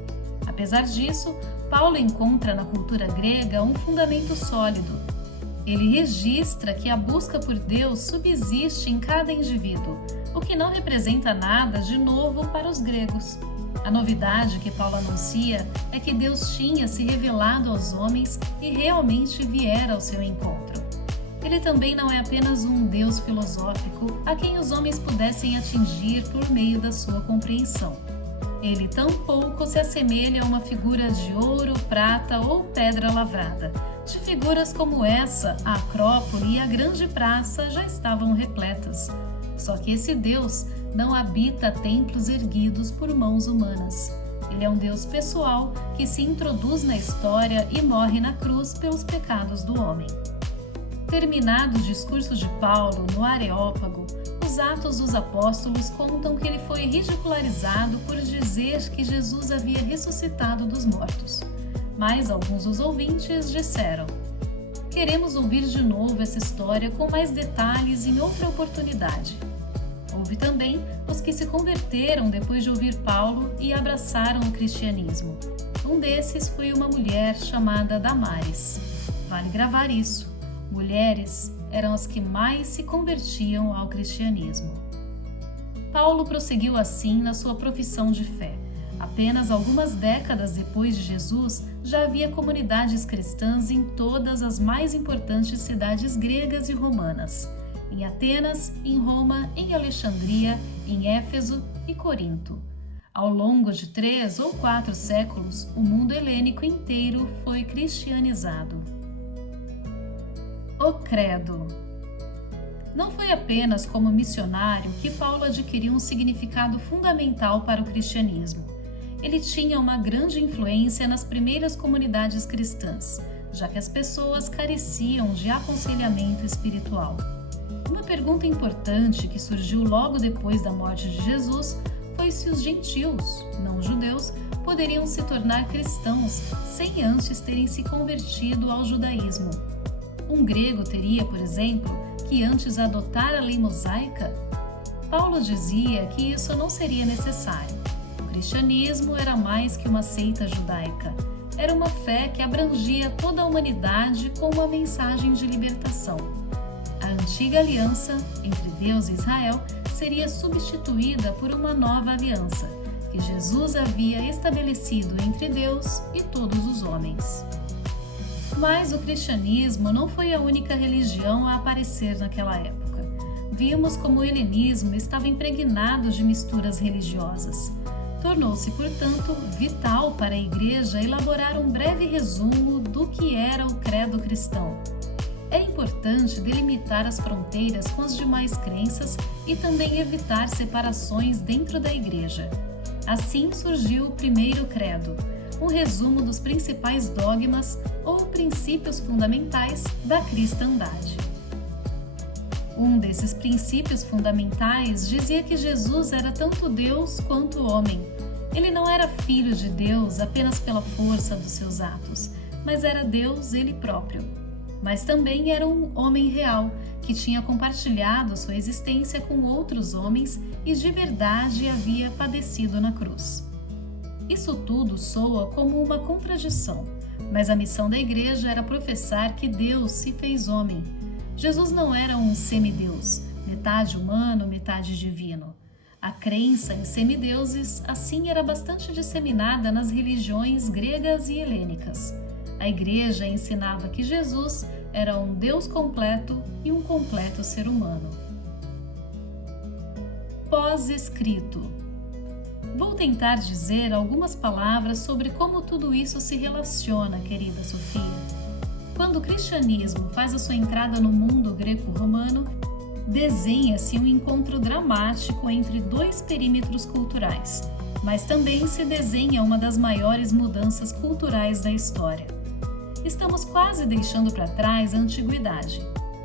Apesar disso, Paulo encontra na cultura grega um fundamento sólido. Ele registra que a busca por Deus subsiste em cada indivíduo, o que não representa nada de novo para os gregos. A novidade que Paulo anuncia é que Deus tinha se revelado aos homens e realmente viera ao seu encontro. Ele também não é apenas um Deus filosófico a quem os homens pudessem atingir por meio da sua compreensão. Ele tampouco se assemelha a uma figura de ouro, prata ou pedra lavrada. De figuras como essa, a Acrópole e a Grande Praça já estavam repletas. Só que esse Deus não habita templos erguidos por mãos humanas. Ele é um Deus pessoal que se introduz na história e morre na cruz pelos pecados do homem. Terminado o discurso de Paulo no Areópago, os Atos dos Apóstolos contam que ele foi ridicularizado por dizer que Jesus havia ressuscitado dos mortos. Mas alguns dos ouvintes disseram: "Queremos ouvir de novo essa história com mais detalhes em outra oportunidade." Houve também os que se converteram depois de ouvir Paulo e abraçaram o cristianismo. Um desses foi uma mulher chamada Damares. Vale gravar isso. Mulheres eram as que mais se convertiam ao cristianismo. Paulo prosseguiu assim na sua profissão de fé. Apenas algumas décadas depois de Jesus, já havia comunidades cristãs em todas as mais importantes cidades gregas e romanas. Em Atenas, em Roma, em Alexandria, em Éfeso e Corinto. Ao longo de 3 ou 4 séculos, o mundo helênico inteiro foi cristianizado. O Credo. Não foi apenas como missionário que Paulo adquiriu um significado fundamental para o cristianismo. Ele tinha uma grande influência nas primeiras comunidades cristãs, já que as pessoas careciam de aconselhamento espiritual. Uma pergunta importante que surgiu logo depois da morte de Jesus foi se os gentios, não judeus, poderiam se tornar cristãos sem antes terem se convertido ao judaísmo. Um grego teria, por exemplo, que antes adotar a lei mosaica? Paulo dizia que isso não seria necessário. O cristianismo era mais que uma seita judaica. Era uma fé que abrangia toda a humanidade com uma mensagem de libertação. A antiga aliança entre Deus e Israel seria substituída por uma nova aliança, que Jesus havia estabelecido entre Deus e todos os homens. Mas o cristianismo não foi a única religião a aparecer naquela época. Vimos como o helenismo estava impregnado de misturas religiosas. Tornou-se, portanto, vital para a Igreja elaborar um breve resumo do que era o credo cristão. É importante delimitar as fronteiras com as demais crenças e também evitar separações dentro da Igreja. Assim surgiu o primeiro credo, um resumo dos principais dogmas ou princípios fundamentais da cristandade. Um desses princípios fundamentais dizia que Jesus era tanto Deus quanto homem. Ele não era filho de Deus apenas pela força dos seus atos, mas era Deus ele próprio. Mas também era um homem real, que tinha compartilhado sua existência com outros homens e de verdade havia padecido na cruz. Isso tudo soa como uma contradição, mas a missão da Igreja era professar que Deus se fez homem. Jesus não era um semideus, metade humano, metade divino. A crença em semideuses assim era bastante disseminada nas religiões gregas e helênicas. A Igreja ensinava que Jesus era um Deus completo e um completo ser humano. Pós-escrito. Vou tentar dizer algumas palavras sobre como tudo isso se relaciona, querida Sofia. Quando o cristianismo faz a sua entrada no mundo greco-romano, desenha-se um encontro dramático entre dois perímetros culturais, mas também se desenha uma das maiores mudanças culturais da história. Estamos quase deixando para trás a antiguidade.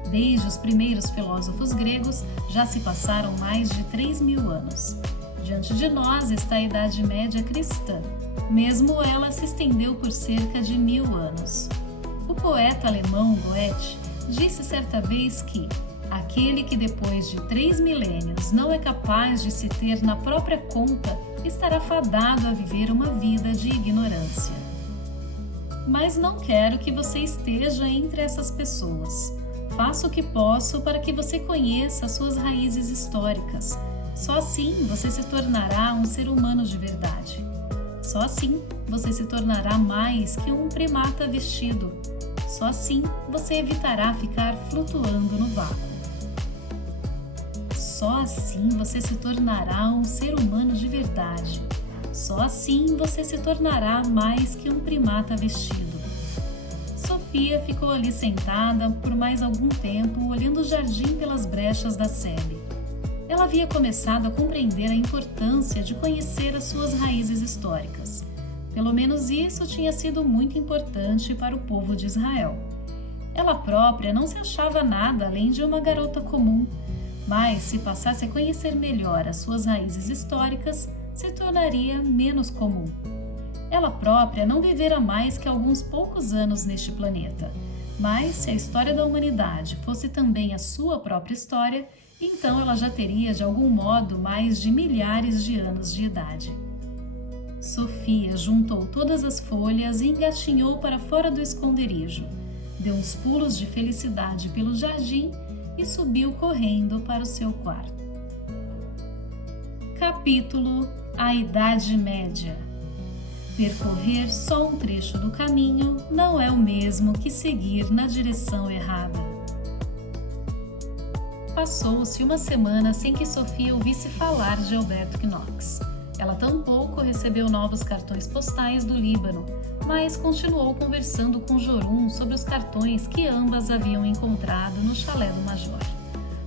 Desde os primeiros filósofos gregos, já se passaram mais de 3.000 anos. Diante de nós está a Idade Média cristã. Mesmo ela se estendeu por cerca de 1.000 anos. O poeta alemão Goethe disse certa vez que aquele que depois de 3 milênios não é capaz de se ter na própria conta estará fadado a viver uma vida de ignorância. Mas não quero que você esteja entre essas pessoas. Faço o que posso para que você conheça suas raízes históricas. Só assim você se tornará um ser humano de verdade. Só assim você se tornará mais que um primata vestido. Só assim você evitará ficar flutuando no vácuo. Só assim você se tornará um ser humano de verdade. Só assim você se tornará mais que um primata vestido. Sofia ficou ali sentada por mais algum tempo, olhando o jardim pelas brechas da sebe. Ela havia começado a compreender a importância de conhecer as suas raízes históricas. Pelo menos isso tinha sido muito importante para o povo de Israel. Ela própria não se achava nada além de uma garota comum, mas se passasse a conhecer melhor as suas raízes históricas, se tornaria menos comum. Ela própria não vivera mais que alguns poucos anos neste planeta, mas se a história da humanidade fosse também a sua própria história, então ela já teria de algum modo mais de milhares de anos de idade. Sofia juntou todas as folhas e engatinhou para fora do esconderijo, deu uns pulos de felicidade pelo jardim e subiu correndo para o seu quarto. Capítulo: A Idade Média. Percorrer só um trecho do caminho não é o mesmo que seguir na direção errada. Passou-se uma semana sem que Sofia ouvisse falar de Alberto Knox. Ela tampouco recebeu novos cartões postais do Líbano, mas continuou conversando com Jorum sobre os cartões que ambas haviam encontrado no chalé do Major.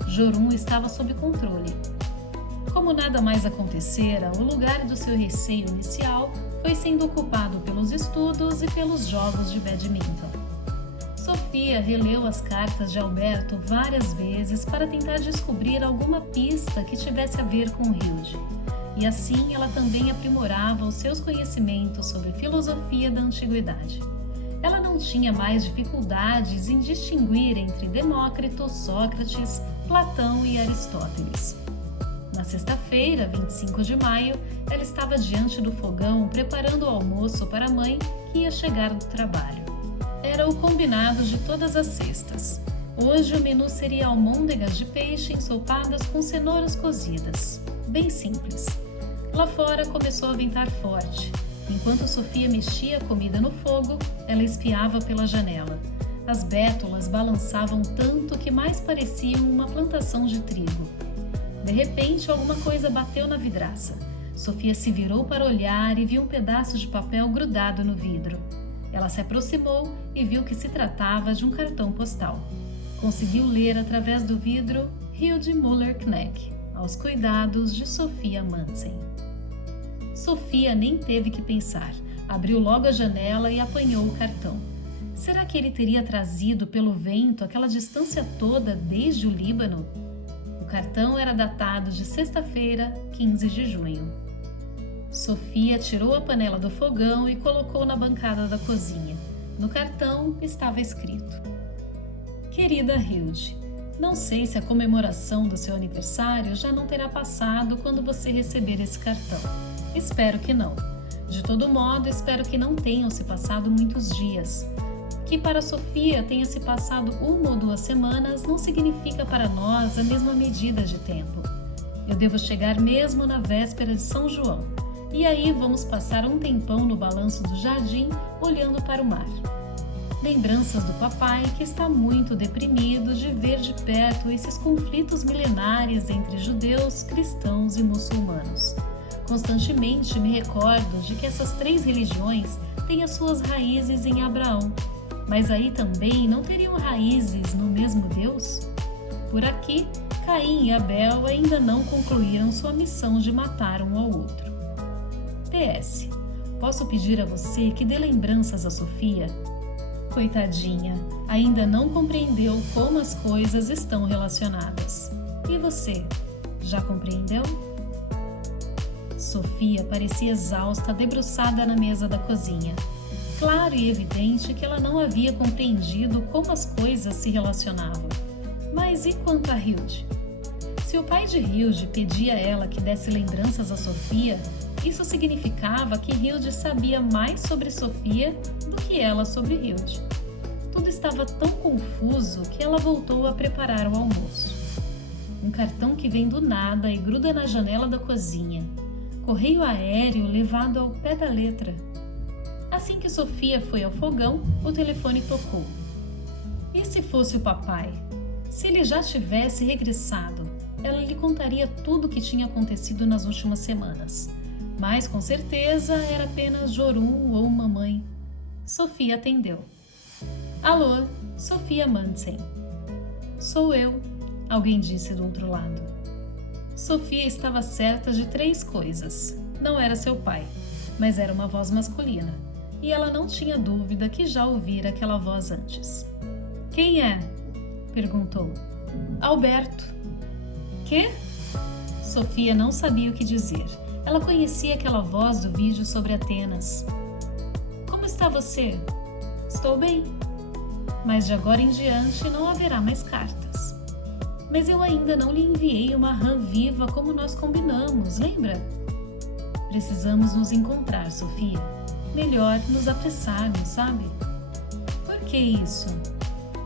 Jorum estava sob controle. Como nada mais acontecera, o lugar do seu receio inicial foi sendo ocupado pelos estudos e pelos jogos de badminton. Sofia releu as cartas de Alberto várias vezes para tentar descobrir alguma pista que tivesse a ver com Hilde. E assim ela também aprimorava os seus conhecimentos sobre a filosofia da antiguidade. Ela não tinha mais dificuldades em distinguir entre Demócrito, Sócrates, Platão e Aristóteles. Na sexta-feira, 25 de maio, ela estava diante do fogão preparando o almoço para a mãe que ia chegar do trabalho. Era o combinado de todas as sextas. Hoje o menu seria almôndegas de peixe ensopadas com cenouras cozidas. Bem simples. Lá fora começou a ventar forte. Enquanto Sofia mexia a comida no fogo, ela espiava pela janela. As bétulas balançavam tanto que mais pareciam uma plantação de trigo. De repente, alguma coisa bateu na vidraça. Sofia se virou para olhar e viu um pedaço de papel grudado no vidro. Ela se aproximou e viu que se tratava de um cartão postal. Conseguiu ler através do vidro Hilde Müller-Kneck, aos cuidados de Sofia Mansen. Sofia nem teve que pensar. Abriu logo a janela e apanhou o cartão. Será que ele teria trazido pelo vento aquela distância toda desde o Líbano? O cartão era datado de sexta-feira, 15 de junho. Sofia tirou a panela do fogão e colocou na bancada da cozinha. No cartão estava escrito: Querida Hilde, não sei se a comemoração do seu aniversário já não terá passado quando você receber esse cartão. Espero que não. De todo modo, espero que não tenham se passado muitos dias. Que para Sofia tenha se passado 1 ou 2 semanas não significa para nós a mesma medida de tempo. Eu devo chegar mesmo na véspera de São João, e aí vamos passar um tempão no balanço do jardim, olhando para o mar. Lembranças do papai, que está muito deprimido de ver de perto esses conflitos milenares entre judeus, cristãos e muçulmanos. constantemente me recordo de que essas 3 religiões têm as suas raízes em Abraão, mas aí também não teriam raízes no mesmo Deus? Por aqui, Caim e Abel ainda não concluíram sua missão de matar um ao outro. PS. Posso pedir a você que dê lembranças a Sofia? Coitadinha, ainda não compreendeu como as coisas estão relacionadas. E você, já compreendeu? Sofia parecia exausta, debruçada na mesa da cozinha. Claro e evidente que ela não havia compreendido como as coisas se relacionavam. Mas e quanto a Hilde? Se o pai de Hilde pedia a ela que desse lembranças a Sofia, isso significava que Hilde sabia mais sobre Sofia do que ela sobre Hilde. Tudo estava tão confuso que ela voltou a preparar o almoço. Um cartão que vem do nada e gruda na janela da cozinha. Correio aéreo levado ao pé da letra. Assim que Sofia foi ao fogão, o telefone tocou. E se fosse o papai? Se ele já tivesse regressado, ela lhe contaria tudo o que tinha acontecido nas últimas semanas. Mas com certeza era apenas Jorum ou mamãe. Sofia atendeu. Alô, Sofia Mansen. Sou eu, alguém disse do outro lado. Sofia estava certa de 3 coisas. Não era seu pai, mas era uma voz masculina. E ela não tinha dúvida que já ouvira aquela voz antes. Quem é? Perguntou. Alberto. Quê? Sofia não sabia o que dizer. Ela conhecia aquela voz do vídeo sobre Atenas. Como está você? Estou bem. Mas de agora em diante não haverá mais cartas. Mas eu ainda não lhe enviei uma rã viva como nós combinamos, lembra? Precisamos nos encontrar, Sofia. Melhor nos apressarmos, sabe? Por que isso?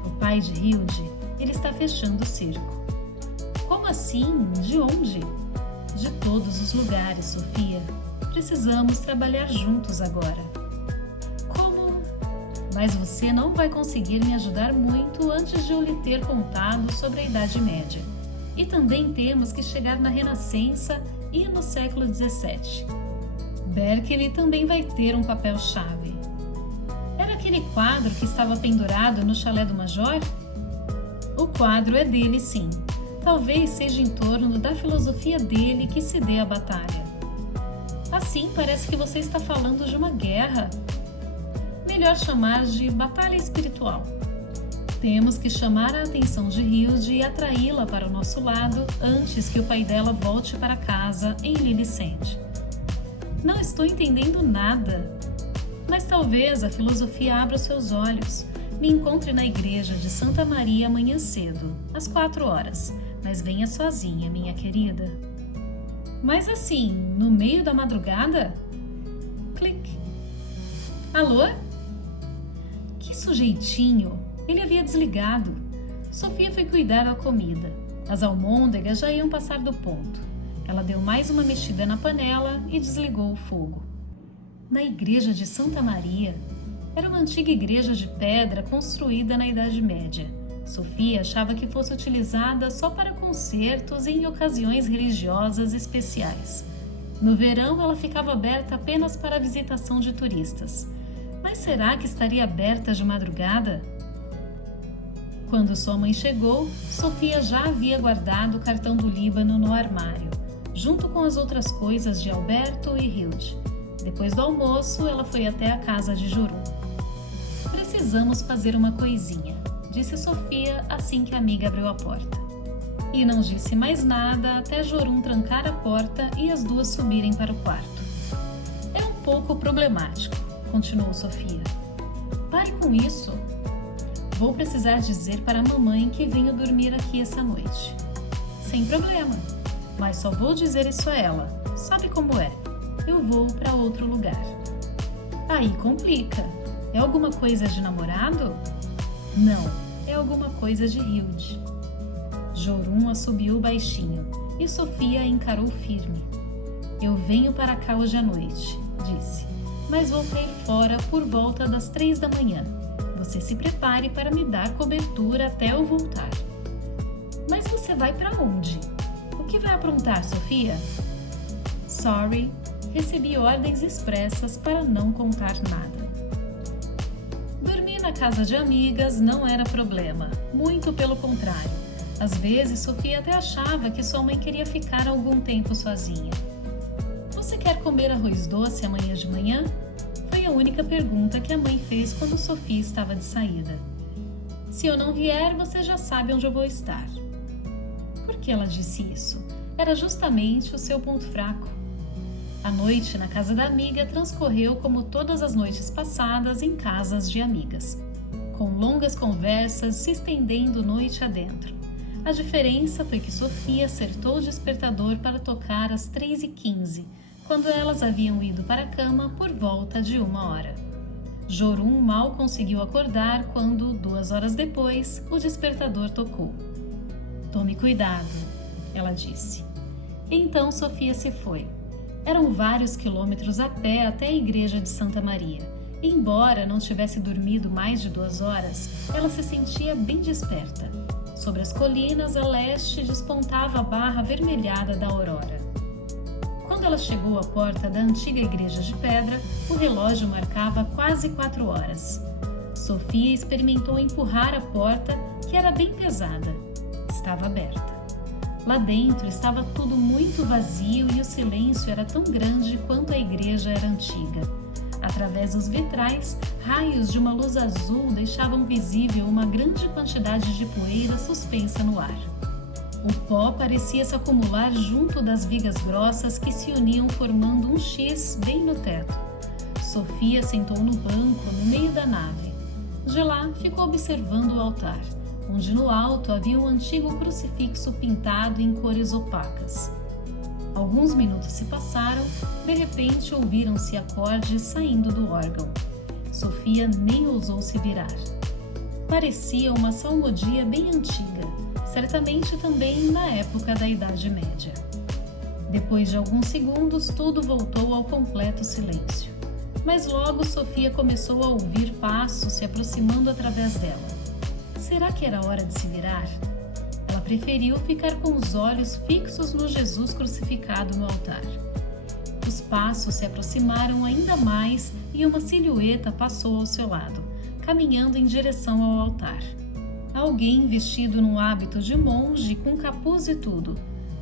O pai de Hilde, ele está fechando o circo. Como assim? De onde? De todos os lugares, Sofia. Precisamos trabalhar juntos agora. Como? Mas você não vai conseguir me ajudar muito antes de eu lhe ter contado sobre a Idade Média. E também temos que chegar na Renascença e no século XVII. Berkeley também vai ter um papel-chave. Era aquele quadro que estava pendurado no chalé do Major? O quadro é dele, sim. Talvez seja em torno da filosofia dele que se dê a batalha. Assim, parece que você está falando de uma guerra. Melhor chamar de batalha espiritual. Temos que chamar a atenção de Hilde e atraí-la para o nosso lado antes que o pai dela volte para casa em Lillesand. Não estou entendendo nada. Mas talvez a filosofia abra os seus olhos. Me encontre na igreja de Santa Maria amanhã cedo, às 4 horas. Mas venha sozinha, minha querida. Mas assim, no meio da madrugada? Clique. Alô? Que sujeitinho! Ele havia desligado. Sofia foi cuidar da comida. As almôndegas já iam passar do ponto. Ela deu mais uma mexida na panela e desligou o fogo. Na igreja de Santa Maria, era uma antiga igreja de pedra construída na Idade Média. Sofia achava que fosse utilizada só para concertos e em ocasiões religiosas especiais. No verão, ela ficava aberta apenas para a visitação de turistas. Mas será que estaria aberta de madrugada? Quando sua mãe chegou, Sofia já havia guardado o cartão do Líbano no armário, junto com as outras coisas de Alberto e Hilde. Depois do almoço, ela foi até a casa de Jorum. Precisamos fazer uma coisinha, disse Sofia assim que a amiga abriu a porta. E não disse mais nada até Jorum trancar a porta e as duas subirem para o quarto. É um pouco problemático, continuou Sofia. Pare com isso. Vou precisar dizer para a mamãe que venho dormir aqui essa noite. Sem problema, mas só vou dizer isso a ela. Sabe como é? Eu vou para outro lugar. Aí complica. É alguma coisa de namorado? Não, é alguma coisa de Hilde. Jorum assobiou baixinho e Sofia a encarou firme. Eu venho para cá hoje à noite, disse, mas vou cair fora por volta das 3 da manhã. Você se prepare para me dar cobertura até eu voltar. Mas você vai para onde? O que vai aprontar, Sofia? Sorry, recebi ordens expressas para não contar nada. Dormir na casa de amigas não era problema, muito pelo contrário. Às vezes, Sofia até achava que sua mãe queria ficar algum tempo sozinha. Você quer comer arroz doce amanhã de manhã? Foi a única pergunta que a mãe fez quando Sofia estava de saída. Se eu não vier, você já sabe onde eu vou estar. Por que ela disse isso? Era justamente o seu ponto fraco. A noite na casa da amiga transcorreu como todas as noites passadas em casas de amigas, com longas conversas se estendendo noite adentro. A diferença foi que Sofia acertou o despertador para tocar às 3h15, quando elas haviam ido para a cama por volta de 1h. Jorum mal conseguiu acordar quando, 2 horas depois, o despertador tocou. Tome cuidado, ela disse. Então Sofia se foi. Eram vários quilômetros a pé até a igreja de Santa Maria. E, embora não tivesse dormido mais de 2 horas, ela se sentia bem desperta. Sobre as colinas a leste despontava a barra avermelhada da aurora. Quando ela chegou à porta da antiga igreja de pedra, o relógio marcava quase 4 horas. Sofia experimentou empurrar a porta, que era bem pesada. Estava aberta. Lá dentro estava tudo muito vazio e o silêncio era tão grande quanto a igreja era antiga. Através dos vitrais, raios de uma luz azul deixavam visível uma grande quantidade de poeira suspensa no ar. O pó parecia se acumular junto das vigas grossas que se uniam formando um X bem no teto. Sofia sentou no banco no meio da nave. De lá, ficou observando o altar, onde no alto havia um antigo crucifixo pintado em cores opacas. Alguns minutos se passaram, de repente ouviram-se acordes saindo do órgão. Sofia nem ousou se virar. Parecia uma salmodia bem antiga, certamente também na época da Idade Média. Depois de alguns segundos, tudo voltou ao completo silêncio. Mas logo Sofia começou a ouvir passos se aproximando através dela. Será que era hora de se virar? Ela preferiu ficar com os olhos fixos no Jesus crucificado no altar. Os passos se aproximaram ainda mais e uma silhueta passou ao seu lado, caminhando em direção ao altar. Alguém vestido num hábito de monge com capuz e tudo.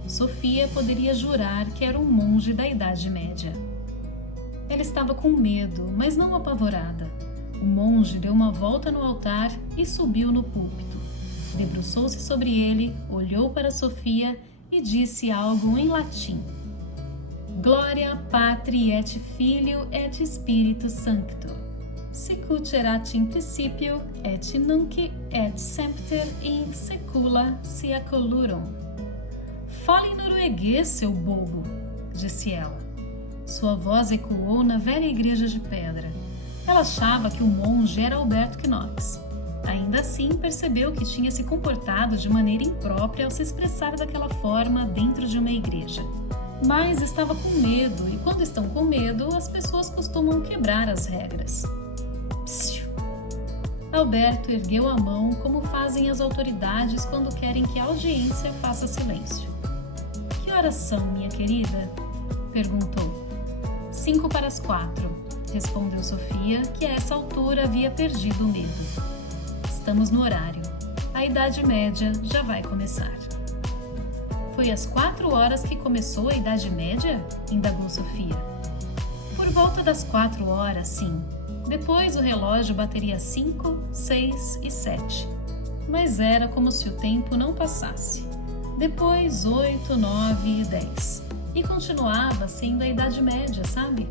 Sofia poderia jurar que era um monge da Idade Média. Ela estava com medo, mas não apavorada. O monge deu uma volta no altar e subiu no púlpito. Debruçou-se sobre ele, olhou para Sofia e disse algo em latim. Gloria Patri et Filio et Spiritus Sancto. Sicut erat in principio et nunc et semper in secula saeculorum. Fale em norueguês, seu bobo, disse ela. Sua voz ecoou na velha igreja de pedra. Ela achava que o monge era Alberto Knox. Ainda assim, percebeu que tinha se comportado de maneira imprópria ao se expressar daquela forma dentro de uma igreja. Mas estava com medo, e quando estão com medo, as pessoas costumam quebrar as regras. Psiu! Alberto ergueu a mão como fazem as autoridades quando querem que a audiência faça silêncio. Que horas são, minha querida? Perguntou. 3:55, respondeu Sofia, que a essa altura havia perdido o medo. Estamos no horário. A Idade Média já vai começar. Foi às 4 horas que começou a Idade Média? Indagou Sofia. Por volta das 4 horas, sim. Depois o relógio bateria 5, 6 e 7. Mas era como se o tempo não passasse. Depois 8, 9 e 10. E continuava sendo a Idade Média, sabe?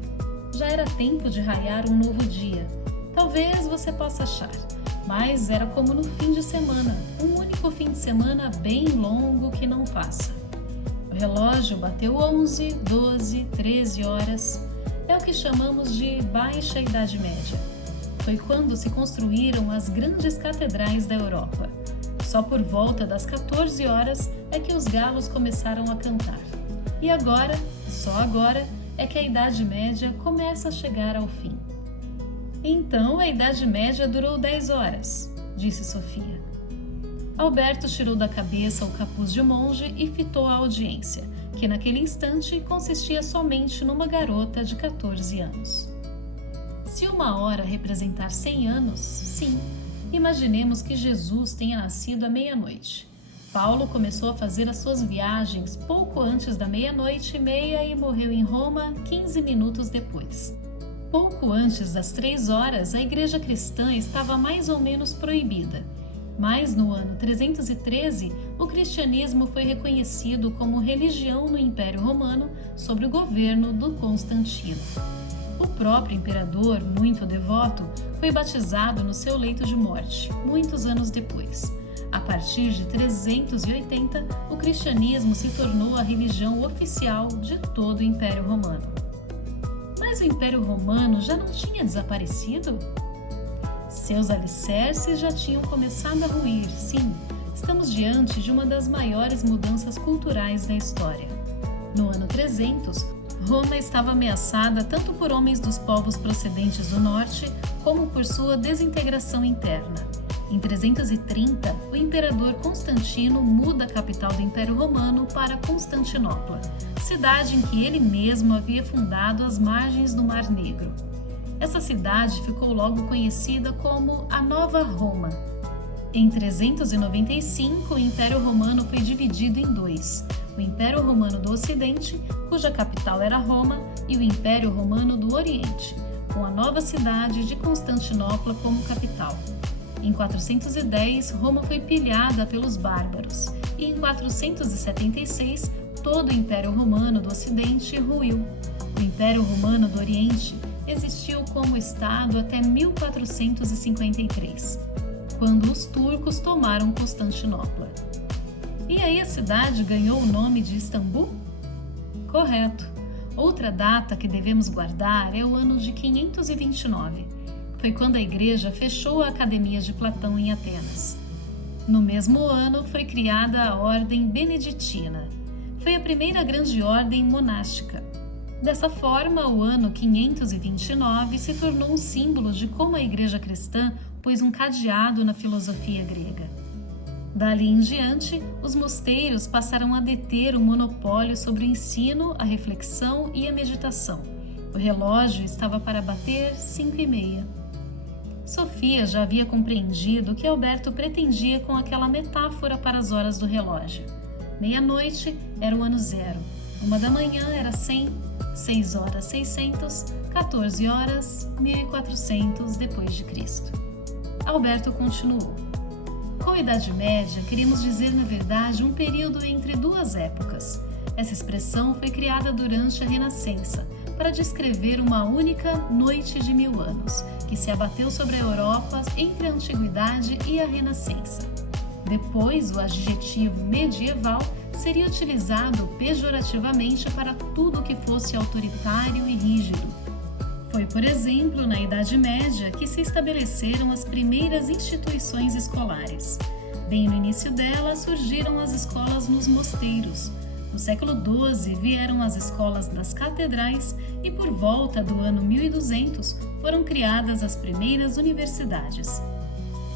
Já era tempo de raiar um novo dia. Talvez você possa achar, mas era como no fim de semana, um único fim de semana bem longo que não passa. O relógio bateu 11, 12, 13 horas. É o que chamamos de Baixa Idade Média. Foi quando se construíram as grandes catedrais da Europa. Só por volta das 14 horas é que os galos começaram a cantar. E agora, só agora, é que a Idade Média começa a chegar ao fim. Então a Idade Média durou 10 horas, disse Sofia. Alberto tirou da cabeça o capuz de monge e fitou a audiência, que naquele instante consistia somente numa garota de 14 anos. Se uma hora representar 100 anos, sim, imaginemos que Jesus tenha nascido à meia-noite. Paulo começou a fazer as suas viagens pouco antes da meia-noite e meia e morreu em Roma 15 minutos depois. Pouco antes das 3 horas, a igreja cristã estava mais ou menos proibida. Mas no ano 313, o cristianismo foi reconhecido como religião no Império Romano sob o governo do Constantino. O próprio imperador, muito devoto, foi batizado no seu leito de morte, muitos anos depois. A partir de 380, o cristianismo se tornou a religião oficial de todo o Império Romano. Mas o Império Romano já não tinha desaparecido? Seus alicerces já tinham começado a ruir, sim. Estamos diante de uma das maiores mudanças culturais da história. No ano 300, Roma estava ameaçada tanto por homens dos povos procedentes do norte, como por sua desintegração interna. Em 330, o imperador Constantino muda a capital do Império Romano para Constantinopla, cidade em que ele mesmo havia fundado às margens do Mar Negro. Essa cidade ficou logo conhecida como a Nova Roma. Em 395, o Império Romano foi dividido em dois: o Império Romano do Ocidente, cuja capital era Roma, e o Império Romano do Oriente, com a nova cidade de Constantinopla como capital. Em 410, Roma foi pilhada pelos bárbaros, e em 476, todo o Império Romano do Ocidente ruiu. O Império Romano do Oriente existiu como Estado até 1453, quando os turcos tomaram Constantinopla. E aí a cidade ganhou o nome de Istambul? Correto. Outra data que devemos guardar é o ano de 529. Foi quando a igreja fechou a Academia de Platão em Atenas. No mesmo ano foi criada a Ordem Beneditina. Foi a primeira grande ordem monástica. Dessa forma, o ano 529 se tornou um símbolo de como a igreja cristã pôs um cadeado na filosofia grega. Dali em diante, os mosteiros passaram a deter o monopólio sobre o ensino, a reflexão e a meditação. O relógio estava para bater 5:30. Sofia já havia compreendido o que Alberto pretendia com aquela metáfora para as horas do relógio. Meia-noite era o ano 0, 1 da manhã era 100, 6 horas 600, 14 horas 1400 depois de Cristo. Alberto continuou. Com a Idade Média, queremos dizer, na verdade, um período entre duas épocas. Essa expressão foi criada durante a Renascença, para descrever uma única noite de 1000 anos, que se abateu sobre a Europa entre a Antiguidade e a Renascença. Depois, o adjetivo medieval seria utilizado pejorativamente para tudo que fosse autoritário e rígido. Foi, por exemplo, na Idade Média que se estabeleceram as primeiras instituições escolares. Bem no início dela surgiram as escolas nos mosteiros. No século XII vieram as escolas das catedrais e por volta do ano 1200 foram criadas as primeiras universidades.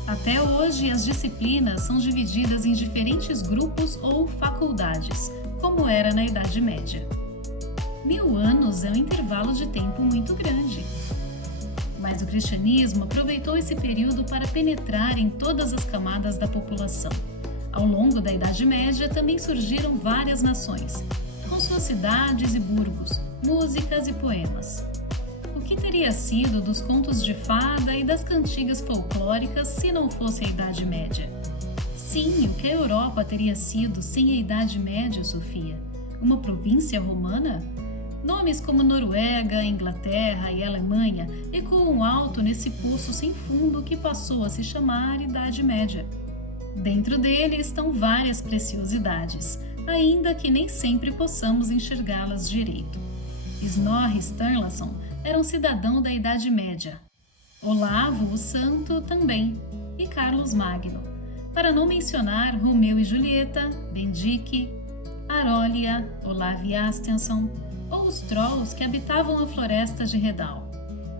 Até hoje, as disciplinas são divididas em diferentes grupos ou faculdades, como era na Idade Média. 1000 anos é um intervalo de tempo muito grande. Mas o cristianismo aproveitou esse período para penetrar em todas as camadas da população. Ao longo da Idade Média também surgiram várias nações, com suas cidades e burgos, músicas e poemas. O que teria sido dos contos de fada e das cantigas folclóricas se não fosse a Idade Média? Sim, o que a Europa teria sido sem a Idade Média, Sofia? Uma província romana? Nomes como Noruega, Inglaterra e Alemanha ecoam alto nesse poço sem fundo que passou a se chamar Idade Média. Dentro dele estão várias preciosidades, ainda que nem sempre possamos enxergá-las direito. Snorri Sturlason era um cidadão da Idade Média. Olavo, o Santo, também, e Carlos Magno. Para não mencionar Romeu e Julieta, Bendique, Arólia, Olav Astenson, ou os Trolls que habitavam a floresta de Redal.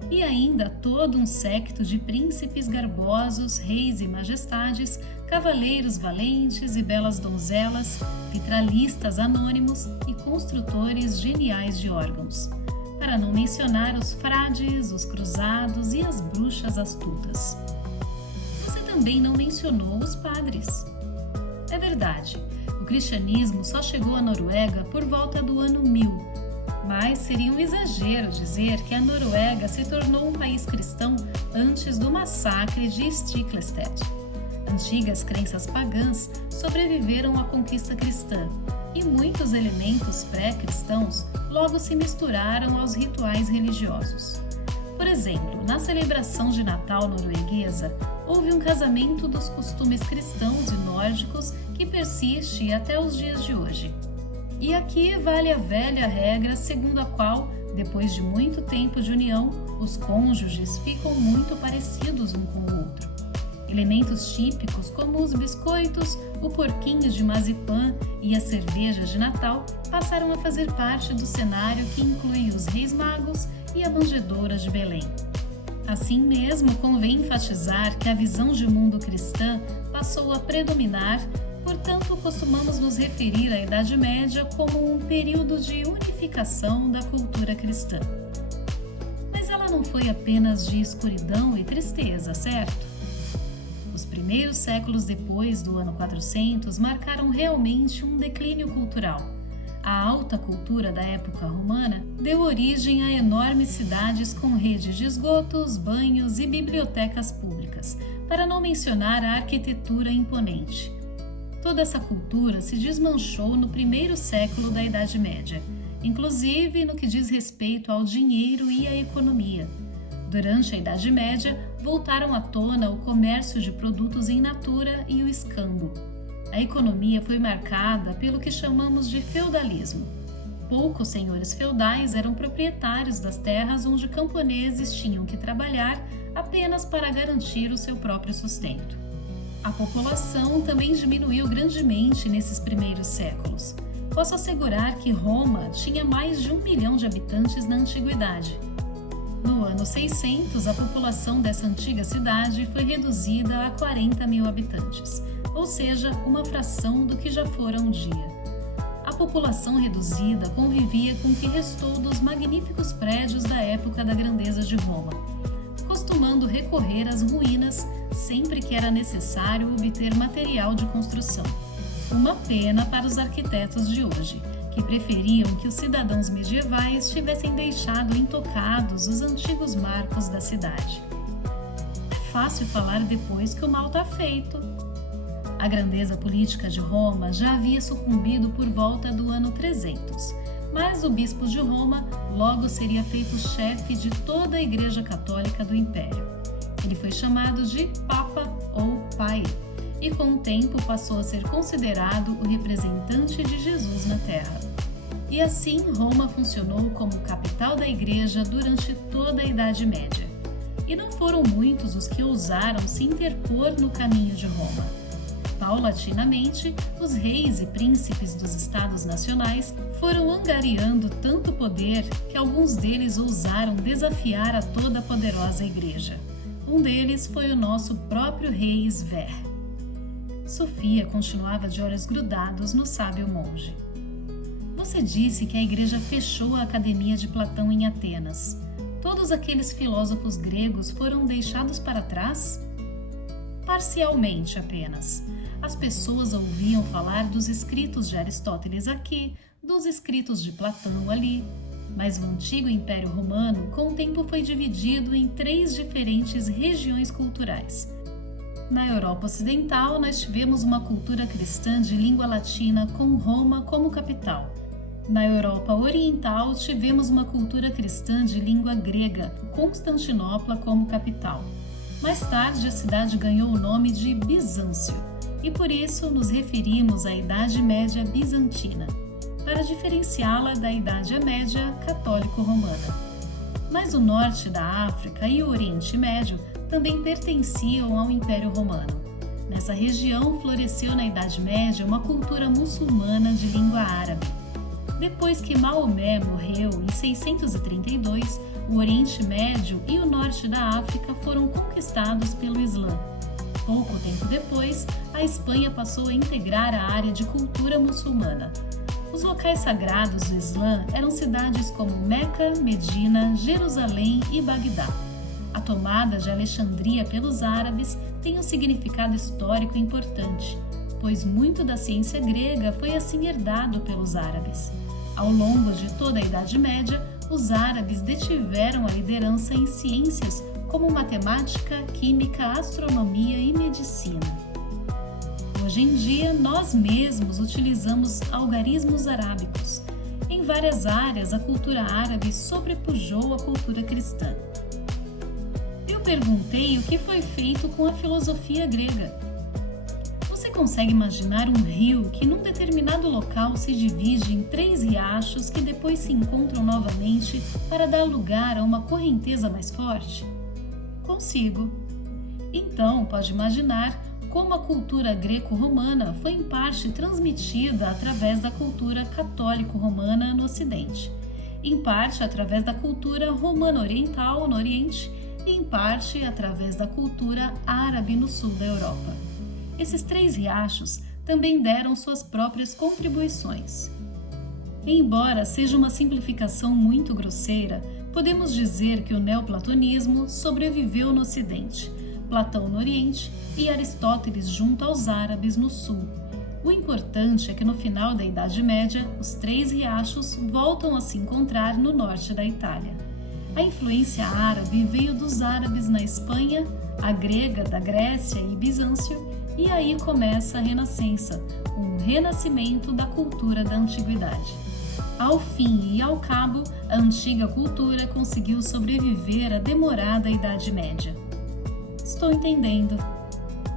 e ainda todo um séquito de príncipes garbosos, reis e majestades, cavaleiros valentes e belas donzelas, vitralistas anônimos e construtores geniais de órgãos, para não mencionar os frades, os cruzados e as bruxas astutas. Você também não mencionou os padres. É verdade, o cristianismo só chegou à Noruega por volta do ano 1000, mas seria um exagero dizer que a Noruega se tornou um país cristão antes do massacre de Stiklestad. Antigas crenças pagãs sobreviveram à conquista cristã e muitos elementos pré-cristãos logo se misturaram aos rituais religiosos. Por exemplo, na celebração de Natal norueguesa, houve um casamento dos costumes cristãos e nórdicos que persiste até os dias de hoje. E aqui vale a velha regra segundo a qual, depois de muito tempo de união, os cônjuges ficam muito parecidos um com o outro. Elementos típicos como os biscoitos, o porquinho de marzipan e a cerveja de Natal passaram a fazer parte do cenário que inclui os Reis Magos e a manjedoura de Belém. Assim mesmo, convém enfatizar que a visão de mundo cristã passou a predominar, portanto, costumamos nos referir à Idade Média como um período de unificação da cultura cristã. Mas ela não foi apenas de escuridão e tristeza, certo? Os primeiros séculos depois do ano 400 marcaram realmente um declínio cultural. A alta cultura da época romana deu origem a enormes cidades com redes de esgotos, banhos e bibliotecas públicas, para não mencionar a arquitetura imponente. Toda essa cultura se desmanchou no primeiro século da Idade Média, inclusive no que diz respeito ao dinheiro e à economia. Durante a Idade Média, voltaram à tona o comércio de produtos in natura e o escambo. A economia foi marcada pelo que chamamos de feudalismo. Poucos senhores feudais eram proprietários das terras onde camponeses tinham que trabalhar apenas para garantir o seu próprio sustento. A população também diminuiu grandemente nesses primeiros séculos. Posso assegurar que Roma tinha mais de 1 milhão de habitantes na antiguidade. No ano 600, a população dessa antiga cidade foi reduzida a 40 mil habitantes, ou seja, uma fração do que já fora um dia. A população reduzida convivia com o que restou dos magníficos prédios da época da grandeza de Roma, costumando recorrer às ruínas sempre que era necessário obter material de construção. Uma pena para os arquitetos de hoje, que preferiam que os cidadãos medievais tivessem deixado intocados os antigos marcos da cidade. É fácil falar depois que o mal está feito. A grandeza política de Roma já havia sucumbido por volta do ano 300, mas o bispo de Roma logo seria feito chefe de toda a Igreja Católica do Império. Ele foi chamado de Papa ou Pai, e com o tempo passou a ser considerado o representante de Jesus na Terra. E assim Roma funcionou como capital da Igreja durante toda a Idade Média. E não foram muitos os que ousaram se interpor no caminho de Roma. Paulatinamente, os reis e príncipes dos estados nacionais foram angariando tanto poder que alguns deles ousaram desafiar a toda a poderosa Igreja. Um deles foi o nosso próprio rei Sver. Sofia continuava de olhos grudados no sábio monge. Você disse que a Igreja fechou a Academia de Platão em Atenas. Todos aqueles filósofos gregos foram deixados para trás? Parcialmente apenas. As pessoas ouviam falar dos escritos de Aristóteles aqui, dos escritos de Platão ali. Mas o antigo Império Romano, com o tempo, foi dividido em 3 diferentes regiões culturais. Na Europa Ocidental, nós tivemos uma cultura cristã de língua latina com Roma como capital. Na Europa Oriental, tivemos uma cultura cristã de língua grega, Constantinopla como capital. Mais tarde, a cidade ganhou o nome de Bizâncio, e por isso nos referimos à Idade Média Bizantina, para diferenciá-la da Idade Média católico-romana. Mas o norte da África e o Oriente Médio também pertenciam ao Império Romano. Nessa região floresceu na Idade Média uma cultura muçulmana de língua árabe. Depois que Maomé morreu em 632, o Oriente Médio e o norte da África foram conquistados pelo Islã. Pouco tempo depois, a Espanha passou a integrar a área de cultura muçulmana. Os locais sagrados do Islã eram cidades como Meca, Medina, Jerusalém e Bagdá. A tomada de Alexandria pelos árabes tem um significado histórico importante, pois muito da ciência grega foi assim herdado pelos árabes. Ao longo de toda a Idade Média, os árabes detiveram a liderança em ciências como matemática, química, astronomia e medicina. Hoje em dia, nós mesmos utilizamos algarismos arábicos. Em várias áreas, a cultura árabe sobrepujou a cultura cristã. Eu perguntei o que foi feito com a filosofia grega. Você consegue imaginar um rio que num determinado local se divide em 3 riachos que depois se encontram novamente para dar lugar a uma correnteza mais forte? Consigo. Então, pode imaginar como a cultura greco-romana foi em parte transmitida através da cultura católico-romana no Ocidente, em parte através da cultura romano-oriental no Oriente e em parte através da cultura árabe no sul da Europa. Esses 3 riachos também deram suas próprias contribuições. Embora seja uma simplificação muito grosseira, podemos dizer que o neoplatonismo sobreviveu no Ocidente, Platão no Oriente e Aristóteles junto aos árabes no Sul. O importante é que no final da Idade Média, os 3 riachos voltam a se encontrar no norte da Itália. A influência árabe veio dos árabes na Espanha, a grega da Grécia e Bizâncio, e aí começa a Renascença, um renascimento da cultura da antiguidade. Ao fim e ao cabo, a antiga cultura conseguiu sobreviver à demorada Idade Média. Estou entendendo.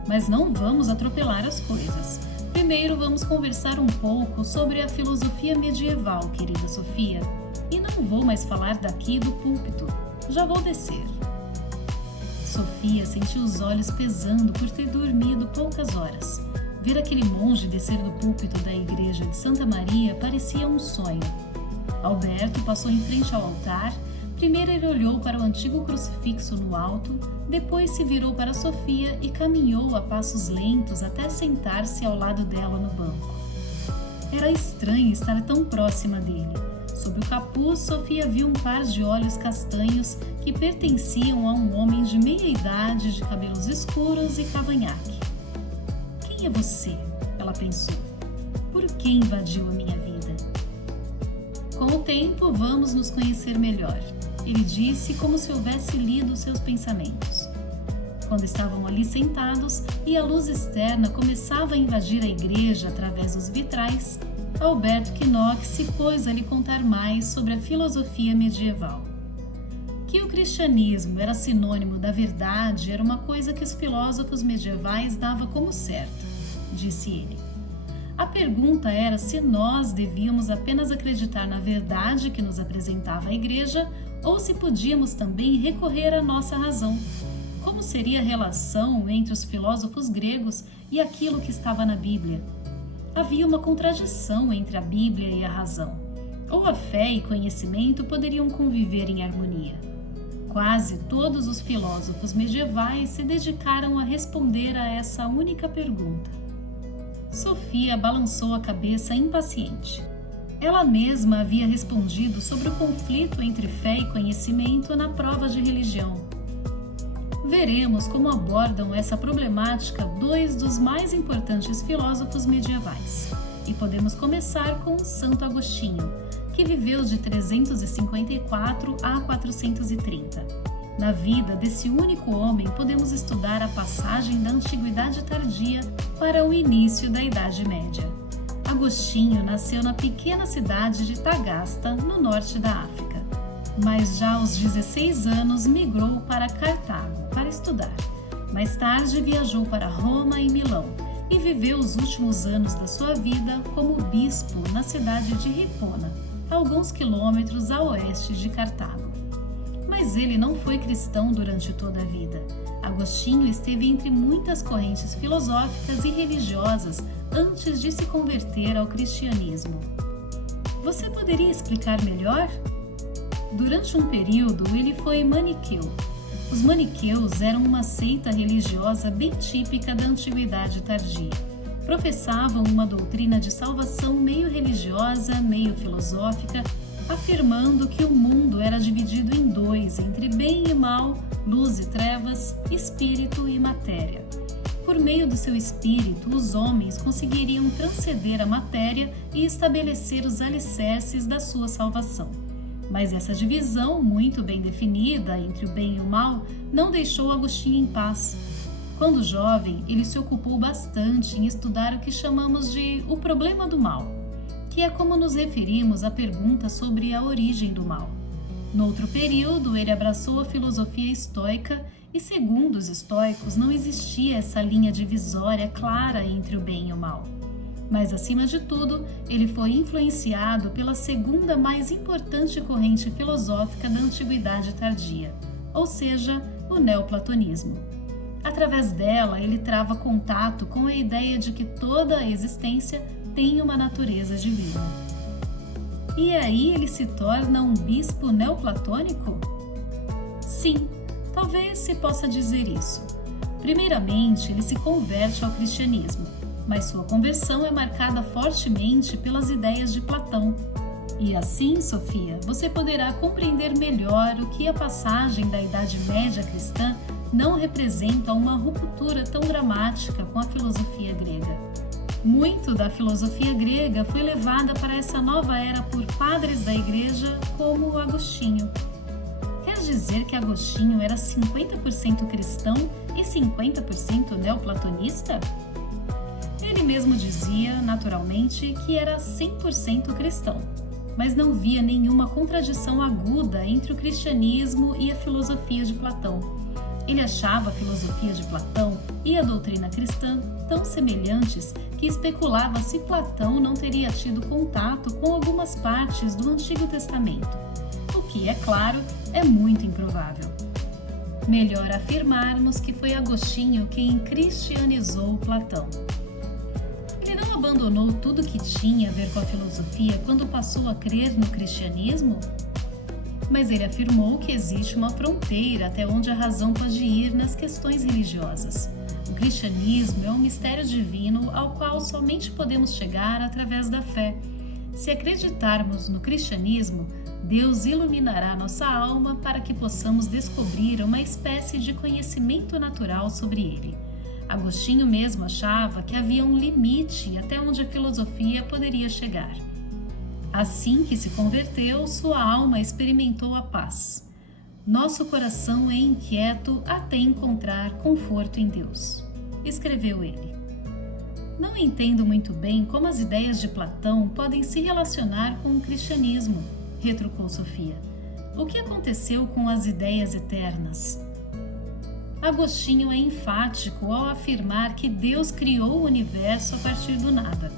Mas não vamos atropelar as coisas. Primeiro vamos conversar um pouco sobre a filosofia medieval, querida Sofia. E não vou mais falar daqui do púlpito. Já vou descer. Sofia sentiu os olhos pesando por ter dormido poucas horas. Ver aquele monge descer do púlpito da igreja de Santa Maria parecia um sonho. Alberto passou em frente ao altar. Primeiro ele olhou para o antigo crucifixo no alto, depois se virou para Sofia e caminhou a passos lentos até sentar-se ao lado dela no banco. Era estranho estar tão próxima dele. Sob o capuz, Sofia viu um par de olhos castanhos que pertenciam a um homem de meia idade, de cabelos escuros e cavanhaque. Quem é você? Ela pensou. Por que invadiu a minha vida? Com o tempo, vamos nos conhecer melhor, ele disse como se houvesse lido seus pensamentos. Quando estavam ali sentados e a luz externa começava a invadir a igreja através dos vitrais, Alberto Knock se pôs a lhe contar mais sobre a filosofia medieval. Que o cristianismo era sinônimo da verdade era uma coisa que os filósofos medievais davam como certa, disse ele. A pergunta era se nós devíamos apenas acreditar na verdade que nos apresentava a igreja ou se podíamos também recorrer à nossa razão. Como seria a relação entre os filósofos gregos e aquilo que estava na Bíblia? Havia uma contradição entre a Bíblia e a razão. Ou a fé e conhecimento poderiam conviver em harmonia. Quase todos os filósofos medievais se dedicaram a responder a essa única pergunta. Sofia balançou a cabeça impaciente. Ela mesma havia respondido sobre o conflito entre fé e conhecimento na prova de religião. Veremos como abordam essa problemática 2 dos mais importantes filósofos medievais. E podemos começar com Santo Agostinho, que viveu de 354 a 430. Na vida desse único homem, podemos estudar a passagem da Antiguidade Tardia para o início da Idade Média. Agostinho nasceu na pequena cidade de Tagasta, no norte da África, mas já aos 16 anos migrou para Cartago para estudar. Mais tarde viajou para Roma e Milão e viveu os últimos anos da sua vida como bispo na cidade de Hipona, a alguns quilômetros a oeste de Cartago. Mas ele não foi cristão durante toda a vida. Agostinho esteve entre muitas correntes filosóficas e religiosas antes de se converter ao cristianismo. Você poderia explicar melhor? Durante um período, ele foi maniqueu. Os maniqueus eram uma seita religiosa bem típica da Antiguidade Tardia. Professavam uma doutrina de salvação meio religiosa, meio filosófica, afirmando que o mundo era dividido em dois, entre bem e mal, luz e trevas, espírito e matéria. Por meio do seu espírito, os homens conseguiriam transcender a matéria e estabelecer os alicerces da sua salvação. Mas essa divisão, muito bem definida entre o bem e o mal, não deixou Agostinho em paz. Quando jovem, ele se ocupou bastante em estudar o que chamamos de o problema do mal, que é como nos referimos à pergunta sobre a origem do mal. Noutro período, ele abraçou a filosofia estoica e, segundo os estoicos, não existia essa linha divisória clara entre o bem e o mal. Mas, acima de tudo, ele foi influenciado pela segunda mais importante corrente filosófica da Antiguidade Tardia, ou seja, o neoplatonismo. Através dela, ele trava contato com a ideia de que toda a existência tem uma natureza divina. E aí ele se torna um bispo neoplatônico? Sim, talvez se possa dizer isso. Primeiramente, ele se converte ao cristianismo, mas sua conversão é marcada fortemente pelas ideias de Platão. E assim, Sofia, você poderá compreender melhor o que a passagem da Idade Média cristã não representa uma ruptura tão dramática com a filosofia grega. Muito da filosofia grega foi levada para essa nova era por padres da igreja como Agostinho. Quer dizer que Agostinho era 50% cristão e 50% neoplatonista? Ele mesmo dizia, naturalmente, que era 100% cristão, mas não via nenhuma contradição aguda entre o cristianismo e a filosofia de Platão. Ele achava a filosofia de Platão e a doutrina cristã tão semelhantes que especulava se Platão não teria tido contato com algumas partes do Antigo Testamento, o que, é claro, é muito improvável. Melhor afirmarmos que foi Agostinho quem cristianizou Platão. Ele não abandonou tudo que tinha a ver com a filosofia quando passou a crer no cristianismo? Mas ele afirmou que existe uma fronteira até onde a razão pode ir nas questões religiosas. O cristianismo é um mistério divino ao qual somente podemos chegar através da fé. Se acreditarmos no cristianismo, Deus iluminará nossa alma para que possamos descobrir uma espécie de conhecimento natural sobre ele. Agostinho mesmo achava que havia um limite até onde a filosofia poderia chegar. Assim que se converteu, sua alma experimentou a paz. Nosso coração é inquieto até encontrar conforto em Deus, escreveu ele. Não entendo muito bem como as ideias de Platão podem se relacionar com o cristianismo, retrucou Sofia. O que aconteceu com as ideias eternas? Agostinho é enfático ao afirmar que Deus criou o universo a partir do nada.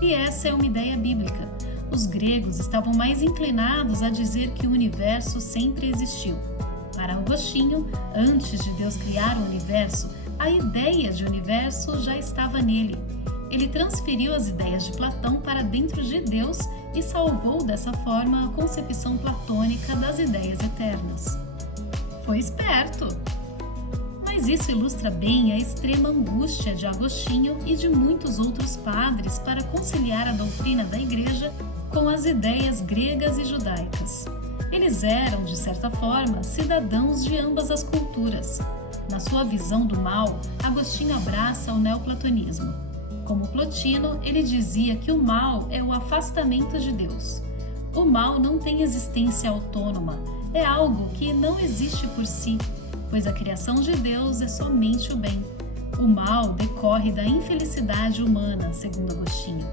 E essa é uma ideia bíblica. Os gregos estavam mais inclinados a dizer que o universo sempre existiu. Para Agostinho, antes de Deus criar o universo, a ideia de universo já estava nele. Ele transferiu as ideias de Platão para dentro de Deus e salvou dessa forma a concepção platônica das ideias eternas. Foi esperto! Mas isso ilustra bem a extrema angústia de Agostinho e de muitos outros padres para conciliar a doutrina da Igreja com as ideias gregas e judaicas. Eles eram, de certa forma, cidadãos de ambas as culturas. Na sua visão do mal, Agostinho abraça o neoplatonismo. Como Plotino, ele dizia que o mal é o afastamento de Deus. O mal não tem existência autônoma, é algo que não existe por si, pois a criação de Deus é somente o bem. O mal decorre da infelicidade humana, segundo Agostinho.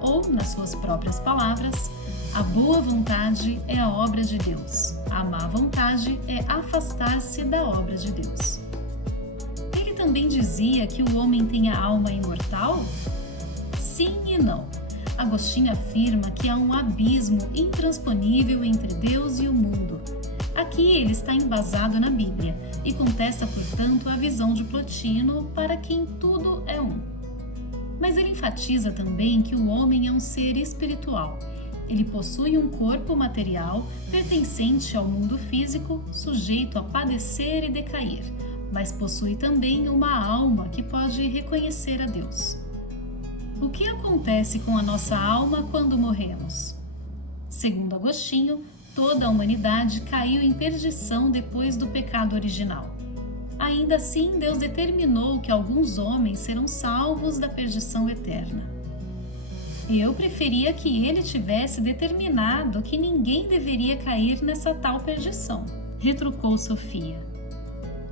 Ou, nas suas próprias palavras, a boa vontade é a obra de Deus. A má vontade é afastar-se da obra de Deus. Ele também dizia que o homem tem a alma imortal? Sim e não. Agostinho afirma que há um abismo intransponível entre Deus e o mundo. Aqui ele está embasado na Bíblia e contesta, portanto, a visão de Plotino para quem tudo é um. Mas ele enfatiza também que o homem é um ser espiritual Ele possui um corpo material pertencente ao mundo físico, sujeito a padecer e decair, mas possui também uma alma que pode reconhecer a Deus. O que acontece com a nossa alma quando morremos? Segundo Agostinho, toda a humanidade caiu em perdição depois do pecado original. Ainda assim, Deus determinou que alguns homens serão salvos da perdição eterna. Eu preferia que ele tivesse determinado que ninguém deveria cair nessa tal perdição, retrucou Sofia.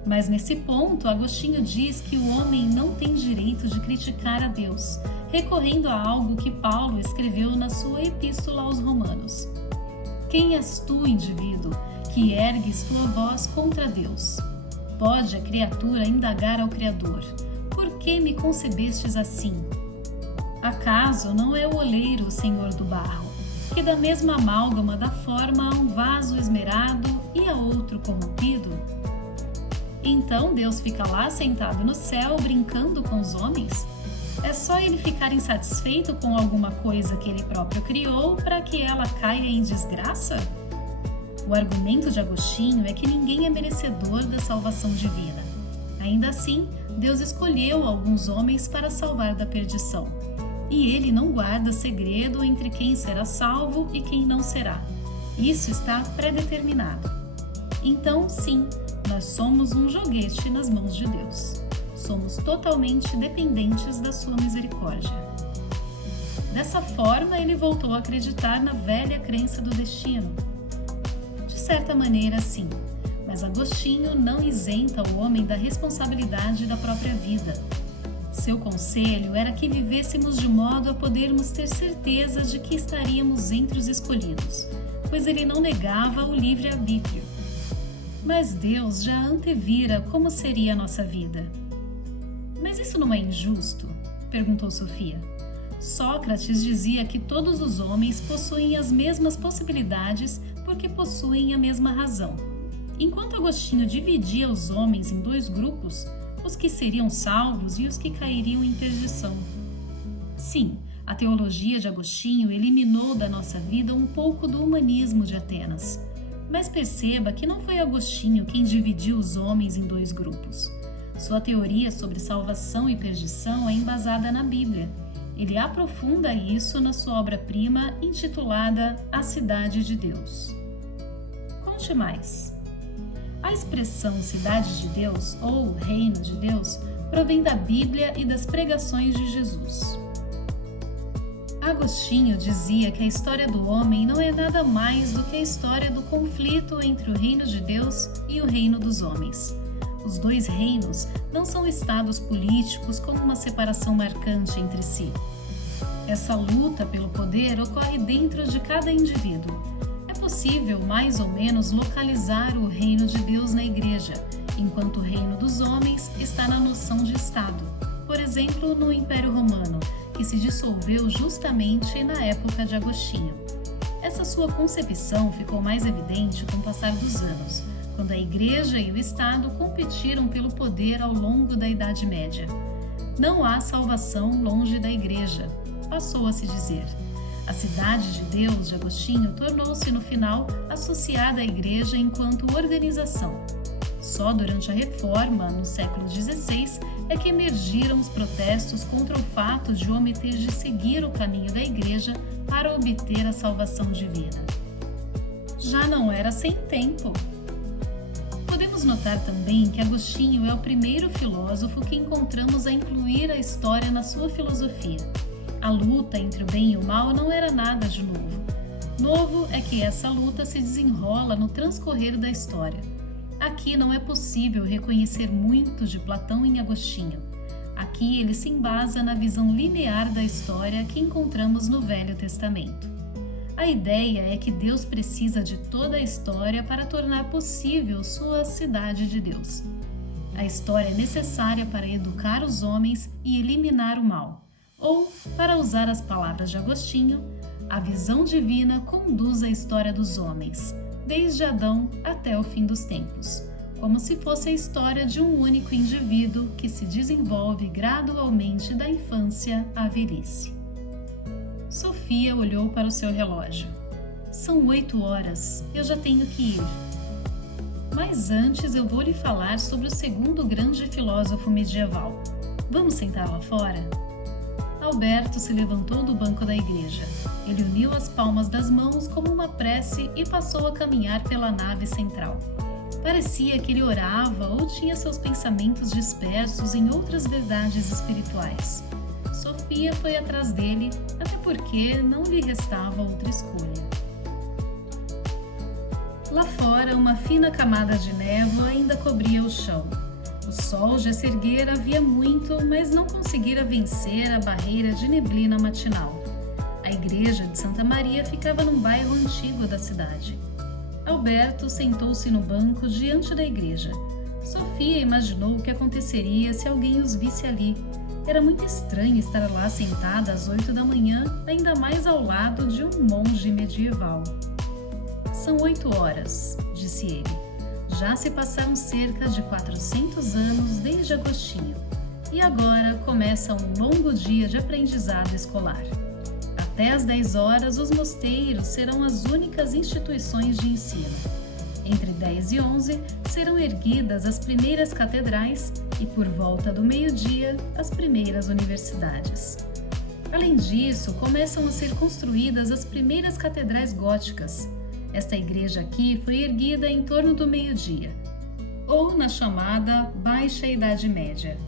Mas nesse ponto, Agostinho diz que o homem não tem direito de criticar a Deus, recorrendo a algo que Paulo escreveu na sua epístola aos Romanos. Quem és tu, indivíduo, que ergues tua voz contra Deus? Pode a criatura indagar ao Criador: por que me concebestes assim? Acaso não é o oleiro o senhor do barro, que da mesma amálgama dá forma a um vaso esmerado e a outro corrompido? Então Deus fica lá sentado no céu brincando com os homens? É só ele ficar insatisfeito com alguma coisa que ele próprio criou para que ela caia em desgraça? O argumento de Agostinho é que ninguém é merecedor da salvação divina. Ainda assim, Deus escolheu alguns homens para salvar da perdição. E ele não guarda segredo entre quem será salvo e quem não será. Isso está predeterminado. Então, sim, nós somos um joguete nas mãos de Deus. Somos totalmente dependentes da sua misericórdia. Dessa forma, ele voltou a acreditar na velha crença do destino. De certa maneira, sim, mas Agostinho não isenta o homem da responsabilidade da própria vida. Seu conselho era que vivêssemos de modo a podermos ter certeza de que estaríamos entre os escolhidos, pois ele não negava o livre-arbítrio. Mas Deus já antevira como seria a nossa vida. Mas isso não é injusto? Perguntou Sofia. Sócrates dizia que todos os homens possuem as mesmas possibilidades porque possuem a mesma razão. Enquanto Agostinho dividia os homens em dois grupos, os que seriam salvos e os que cairiam em perdição. Sim, a teologia de Agostinho eliminou da nossa vida um pouco do humanismo de Atenas. Mas perceba que não foi Agostinho quem dividiu os homens em dois grupos. Sua teoria sobre salvação e perdição é embasada na Bíblia. Ele aprofunda isso na sua obra-prima intitulada A Cidade de Deus. Conte mais. A expressão Cidade de Deus ou Reino de Deus provém da Bíblia e das pregações de Jesus. Agostinho dizia que a história do homem não é nada mais do que a história do conflito entre o reino de Deus e o reino dos homens. Os dois reinos não são estados políticos com uma separação marcante entre si. Essa luta pelo poder ocorre dentro de cada indivíduo. É possível mais ou menos localizar o reino de Deus na igreja, enquanto o reino dos homens está na noção de Estado. Por exemplo, no Império Romano, que se dissolveu justamente na época de Agostinho. Essa sua concepção ficou mais evidente com o passar dos anos, quando a Igreja e o Estado competiram pelo poder ao longo da Idade Média. Não há salvação longe da Igreja, passou a se dizer. A Cidade de Deus de Agostinho tornou-se, no final, associada à Igreja enquanto organização. Só durante a Reforma, no século XVI, é que emergiram os protestos contra o fato de o homem ter de seguir o caminho da Igreja para obter a salvação divina. Já não era sem tempo. Podemos notar também que Agostinho é o primeiro filósofo que encontramos a incluir a história na sua filosofia. A luta entre o bem e o mal não era nada de novo. Novo é que essa luta se desenrola no transcorrer da história. Aqui não é possível reconhecer muito de Platão em Agostinho. Aqui ele se embasa na visão linear da história que encontramos no Velho Testamento. A ideia é que Deus precisa de toda a história para tornar possível sua cidade de Deus. A história é necessária para educar os homens e eliminar o mal. Ou, para usar as palavras de Agostinho, a visão divina conduz a história dos homens, desde Adão até o fim dos tempos, como se fosse a história de um único indivíduo que se desenvolve gradualmente da infância à velhice. Sofia Sofia olhou para o seu relógio. São 8 horas, eu já tenho que ir. Mas antes eu vou lhe falar sobre o segundo grande filósofo medieval. Vamos sentar lá fora? Alberto se levantou do banco da igreja. Ele uniu as palmas das mãos como uma prece e passou a caminhar pela nave central. Parecia que ele orava ou tinha seus pensamentos dispersos em outras verdades espirituais. Sofia foi atrás dele, até porque não lhe restava outra escolha. Lá fora, uma fina camada de névoa ainda cobria o chão. O sol já se erguera havia muito, mas não conseguira vencer a barreira de neblina matinal. A igreja de Santa Maria ficava num bairro antigo da cidade. Alberto sentou-se no banco diante da igreja. Sofia imaginou o que aconteceria se alguém os visse ali. Era muito estranho estar lá sentada às 8 da manhã, ainda mais ao lado de um monge medieval. São 8 horas, disse ele. Já se passaram cerca de 400 anos desde Agostinho, e agora começa um longo dia de aprendizado escolar. Até às 10 horas, os mosteiros serão as únicas instituições de ensino. Entre 10 e 11 serão erguidas as primeiras catedrais e, por volta do meio-dia, as primeiras universidades. Além disso, começam a ser construídas as primeiras catedrais góticas. Esta igreja aqui foi erguida em torno do meio-dia, ou na chamada Baixa Idade Média.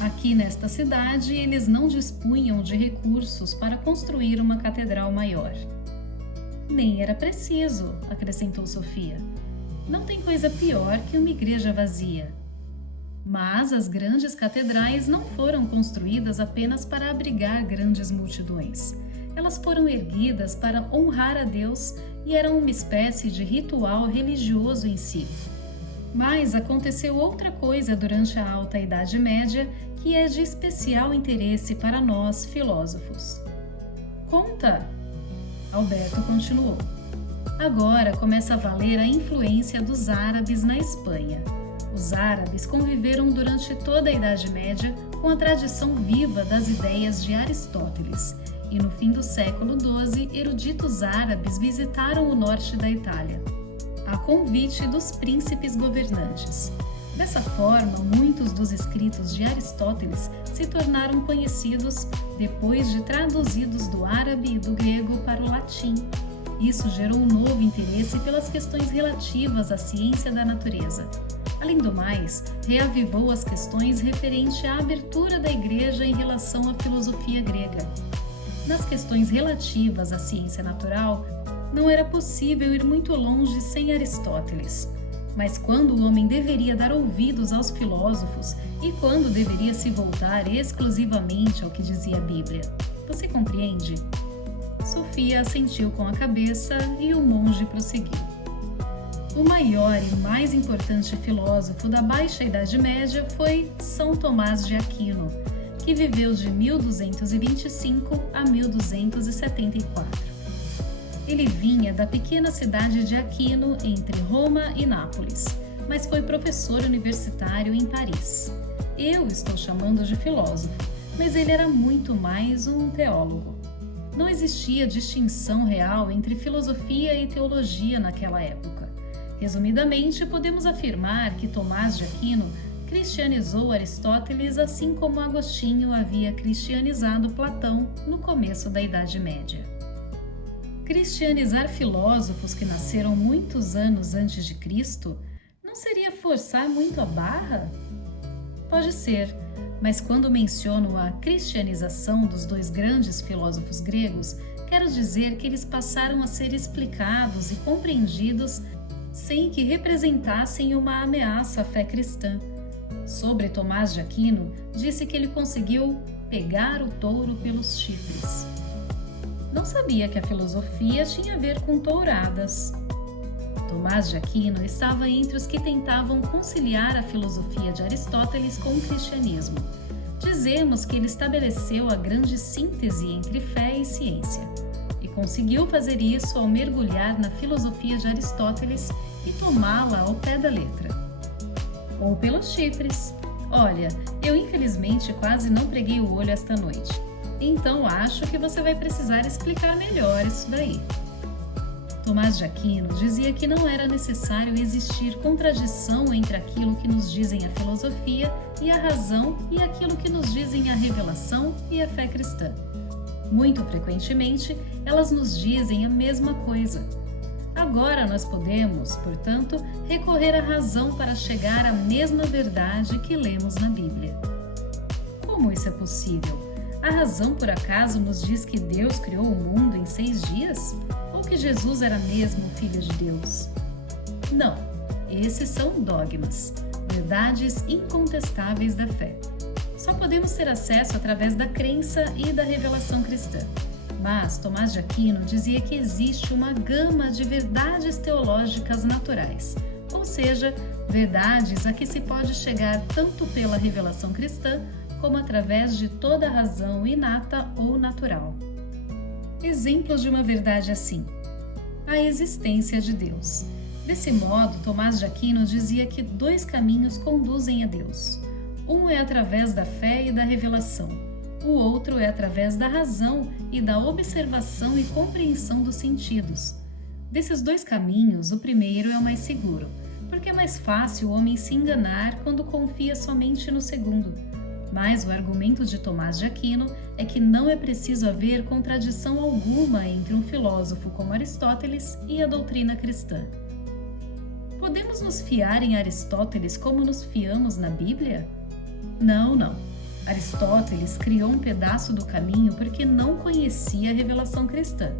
Aqui nesta cidade, eles não dispunham de recursos para construir uma catedral maior. Nem era preciso, acrescentou Sofia. Não tem coisa pior que uma igreja vazia. Mas as grandes catedrais não foram construídas apenas para abrigar grandes multidões. Elas foram erguidas para honrar a Deus e eram uma espécie de ritual religioso em si. Mas aconteceu outra coisa durante a Alta Idade Média que é de especial interesse para nós, filósofos. Conta! Alberto continuou. Agora começa a valer a influência dos árabes na Espanha. Os árabes conviveram durante toda a Idade Média com a tradição viva das ideias de Aristóteles. E no fim do século XII, eruditos árabes visitaram o norte da Itália, a convite dos príncipes governantes. Dessa forma, muitos dos escritos de Aristóteles se tornaram conhecidos depois de traduzidos do árabe e do grego para o latim. Isso gerou um novo interesse pelas questões relativas à ciência da natureza. Além do mais, reavivou as questões referentes à abertura da igreja em relação à filosofia grega. Nas questões relativas à ciência natural, não era possível ir muito longe sem Aristóteles. Mas quando o homem deveria dar ouvidos aos filósofos e quando deveria se voltar exclusivamente ao que dizia a Bíblia? Você compreende? Sofia assentiu com a cabeça e o monge prosseguiu. O maior e mais importante filósofo da Baixa Idade Média foi São Tomás de Aquino, que viveu de 1225 a 1274. Ele vinha da pequena cidade de Aquino, entre Roma e Nápoles, mas foi professor universitário em Paris. Eu estou chamando de filósofo, mas ele era muito mais um teólogo. Não existia distinção real entre filosofia e teologia naquela época. Resumidamente, podemos afirmar que Tomás de Aquino cristianizou Aristóteles assim como Agostinho havia cristianizado Platão no começo da Idade Média. Cristianizar filósofos que nasceram muitos anos antes de Cristo não seria forçar muito a barra? Pode ser, mas quando menciono a cristianização dos dois grandes filósofos gregos, quero dizer que eles passaram a ser explicados e compreendidos sem que representassem uma ameaça à fé cristã. Sobre Tomás de Aquino, disse que ele conseguiu pegar o touro pelos chifres. Não sabia que a filosofia tinha a ver com touradas. Tomás de Aquino estava entre os que tentavam conciliar a filosofia de Aristóteles com o cristianismo. Dizemos que ele estabeleceu a grande síntese entre fé e ciência, e conseguiu fazer isso ao mergulhar na filosofia de Aristóteles e tomá-la ao pé da letra. Ou pelos chifres. Olha, eu infelizmente quase não preguei o olho esta noite. Então acho que você vai precisar explicar melhor isso daí. Tomás de Aquino dizia que não era necessário existir contradição entre aquilo que nos dizem a filosofia e a razão e aquilo que nos dizem a revelação e a fé cristã. Muito frequentemente, elas nos dizem a mesma coisa. Agora nós podemos, portanto, recorrer à razão para chegar à mesma verdade que lemos na Bíblia. Como isso é possível? A razão, por acaso, nos diz que Deus criou o mundo em 6 dias? Ou que Jesus era mesmo o Filho de Deus? Não, esses são dogmas, verdades incontestáveis da fé. Só podemos ter acesso através da crença e da revelação cristã. Mas Tomás de Aquino dizia que existe uma gama de verdades teológicas naturais, ou seja, verdades a que se pode chegar tanto pela revelação cristã como através de toda a razão inata ou natural. Exemplos de uma verdade assim: a existência de Deus. Desse modo, Tomás de Aquino dizia que 2 caminhos conduzem a Deus. Um é através da fé e da revelação. O outro é através da razão e da observação e compreensão dos sentidos. Desses 2 caminhos, o primeiro é o mais seguro, porque é mais fácil o homem se enganar quando confia somente no segundo. Mas o argumento de Tomás de Aquino é que não é preciso haver contradição alguma entre um filósofo como Aristóteles e a doutrina cristã. Podemos nos fiar em Aristóteles como nos fiamos na Bíblia? Não. Aristóteles criou um pedaço do caminho porque não conhecia a revelação cristã.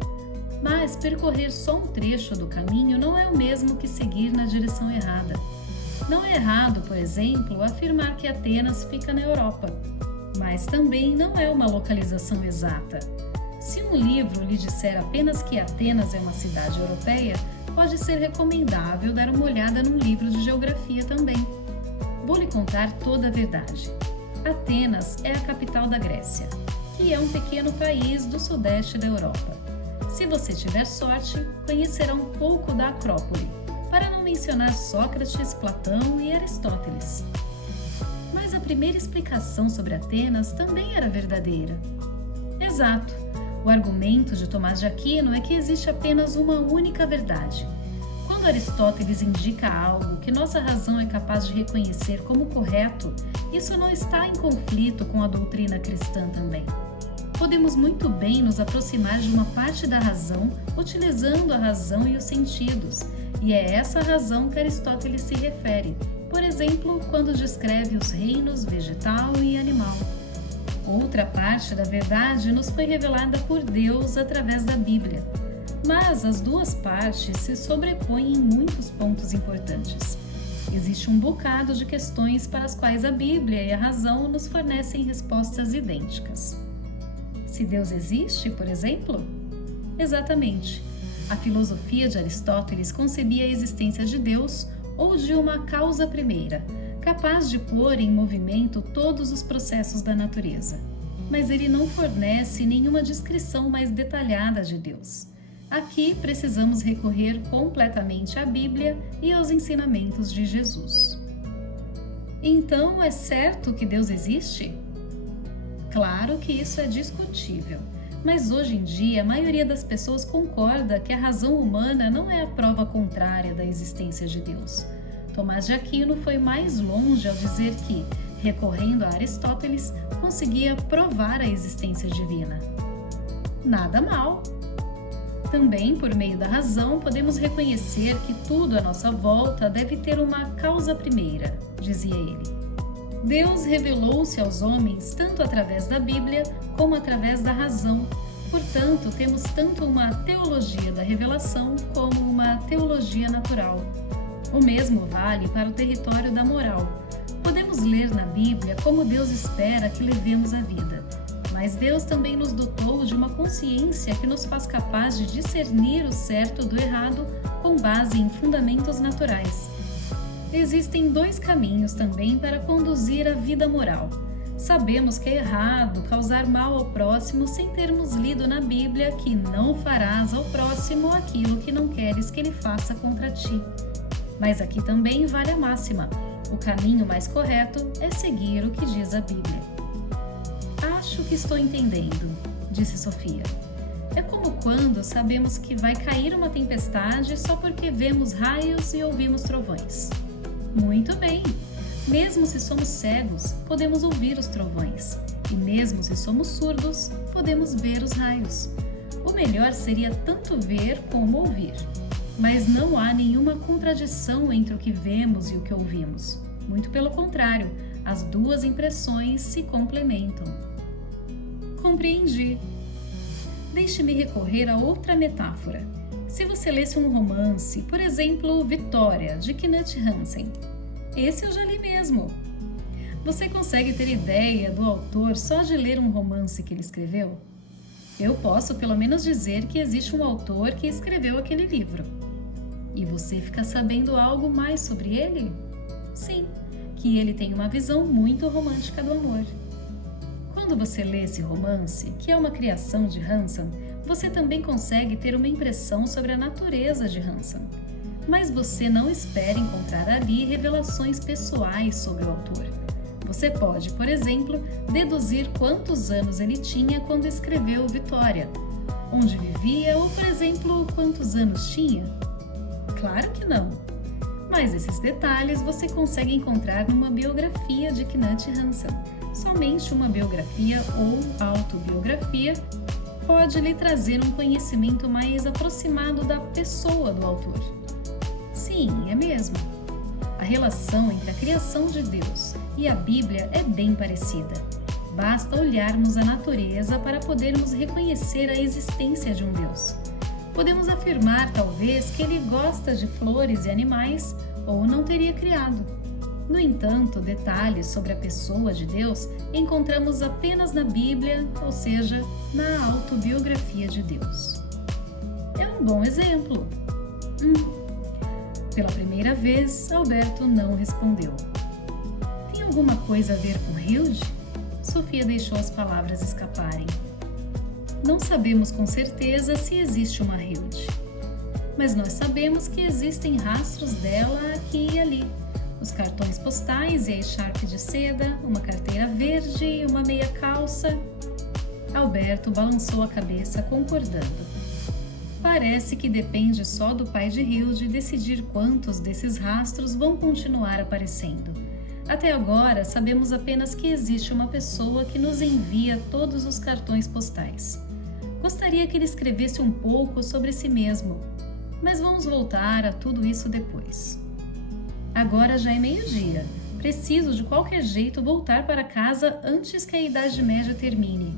Mas percorrer só um trecho do caminho não é o mesmo que seguir na direção errada. Não é errado, por exemplo, afirmar que Atenas fica na Europa, mas também não é uma localização exata. Se um livro lhe disser apenas que Atenas é uma cidade europeia, pode ser recomendável dar uma olhada num livro de geografia também. Vou lhe contar toda a verdade. Atenas é a capital da Grécia, que é um pequeno país do sudeste da Europa. Se você tiver sorte, conhecerá um pouco da Acrópole, para não mencionar Sócrates, Platão e Aristóteles. Mas a primeira explicação sobre Atenas também era verdadeira. Exato. O argumento de Tomás de Aquino é que existe apenas uma única verdade. Quando Aristóteles indica algo que nossa razão é capaz de reconhecer como correto, isso não está em conflito com a doutrina cristã também. Podemos muito bem nos aproximar de uma parte da razão utilizando a razão e os sentidos, e é essa razão que Aristóteles se refere, por exemplo, quando descreve os reinos vegetal e animal. Outra parte da verdade nos foi revelada por Deus através da Bíblia, mas as 2 partes se sobrepõem em muitos pontos importantes. Existe um bocado de questões para as quais a Bíblia e a razão nos fornecem respostas idênticas. Se Deus existe, por exemplo? Exatamente. A filosofia de Aristóteles concebia a existência de Deus ou de uma causa primeira, capaz de pôr em movimento todos os processos da natureza. Mas ele não fornece nenhuma descrição mais detalhada de Deus. Aqui precisamos recorrer completamente à Bíblia e aos ensinamentos de Jesus. Então, é certo que Deus existe? Claro que isso é discutível. Mas hoje em dia, a maioria das pessoas concorda que a razão humana não é a prova contrária da existência de Deus. Tomás de Aquino foi mais longe ao dizer que, recorrendo a Aristóteles, conseguia provar a existência divina. Nada mal! Também, por meio da razão, podemos reconhecer que tudo à nossa volta deve ter uma causa primeira, dizia ele. Deus revelou-se aos homens tanto através da Bíblia como através da razão. Portanto, temos tanto uma teologia da revelação como uma teologia natural. O mesmo vale para o território da moral. Podemos ler na Bíblia como Deus espera que levemos a vida, mas Deus também nos dotou de uma consciência que nos faz capaz de discernir o certo do errado com base em fundamentos naturais. Existem 2 caminhos também para conduzir a vida moral. Sabemos que é errado causar mal ao próximo sem termos lido na Bíblia que não farás ao próximo aquilo que não queres que ele faça contra ti. Mas aqui também vale a máxima: o caminho mais correto é seguir o que diz a Bíblia. acho que estou entendendo, disse Sofia. É como quando sabemos que vai cair uma tempestade só porque vemos raios e ouvimos trovões. Muito bem! Mesmo se somos cegos, podemos ouvir os trovões. E mesmo se somos surdos, podemos ver os raios. O melhor seria tanto ver como ouvir. Mas não há nenhuma contradição entre o que vemos e o que ouvimos. Muito pelo contrário, as duas impressões se complementam. Compreendi. Deixe-me recorrer a outra metáfora. Se você lesse um romance, por exemplo, Vitória, de Knut Hamsun, esse eu já li mesmo. Você consegue ter ideia do autor só de ler um romance que ele escreveu? Eu posso pelo menos dizer que existe um autor que escreveu aquele livro. E você fica sabendo algo mais sobre ele? Sim, que ele tem uma visão muito romântica do amor. Quando você lê esse romance, que é uma criação de Hamsun, você também consegue ter uma impressão sobre a natureza de Hamsun. Mas você não espera encontrar ali revelações pessoais sobre o autor. Você pode, por exemplo, deduzir quantos anos ele tinha quando escreveu Vitória, onde vivia ou, por exemplo, quantos anos tinha. Claro que não. Mas esses detalhes você consegue encontrar numa biografia de Knut Hamsun. Somente uma biografia ou autobiografia pode lhe trazer um conhecimento mais aproximado da pessoa do autor. Sim, é mesmo. A relação entre a criação de Deus e a Bíblia é bem parecida. Basta olharmos a natureza para podermos reconhecer a existência de um Deus. Podemos afirmar, talvez, que ele gosta de flores e animais ou não teria criado. No entanto, detalhes sobre a pessoa de Deus encontramos apenas na Bíblia, ou seja, na autobiografia de Deus. É um bom exemplo. Pela primeira vez, Alberto não respondeu. Tem alguma coisa a ver com Hilde? Sofia deixou as palavras escaparem. Não sabemos com certeza se existe uma Hilde, mas nós sabemos que existem rastros dela aqui e ali. Os cartões postais e a echarpe de seda, uma carteira verde, uma meia calça. Alberto balançou a cabeça, concordando. Parece que depende só do pai de Hilde decidir quantos desses rastros vão continuar aparecendo. Até agora, sabemos apenas que existe uma pessoa que nos envia todos os cartões postais. Gostaria que ele escrevesse um pouco sobre si mesmo, mas vamos voltar a tudo isso depois. Agora já é meio-dia. Preciso de qualquer jeito voltar para casa antes que a Idade Média termine.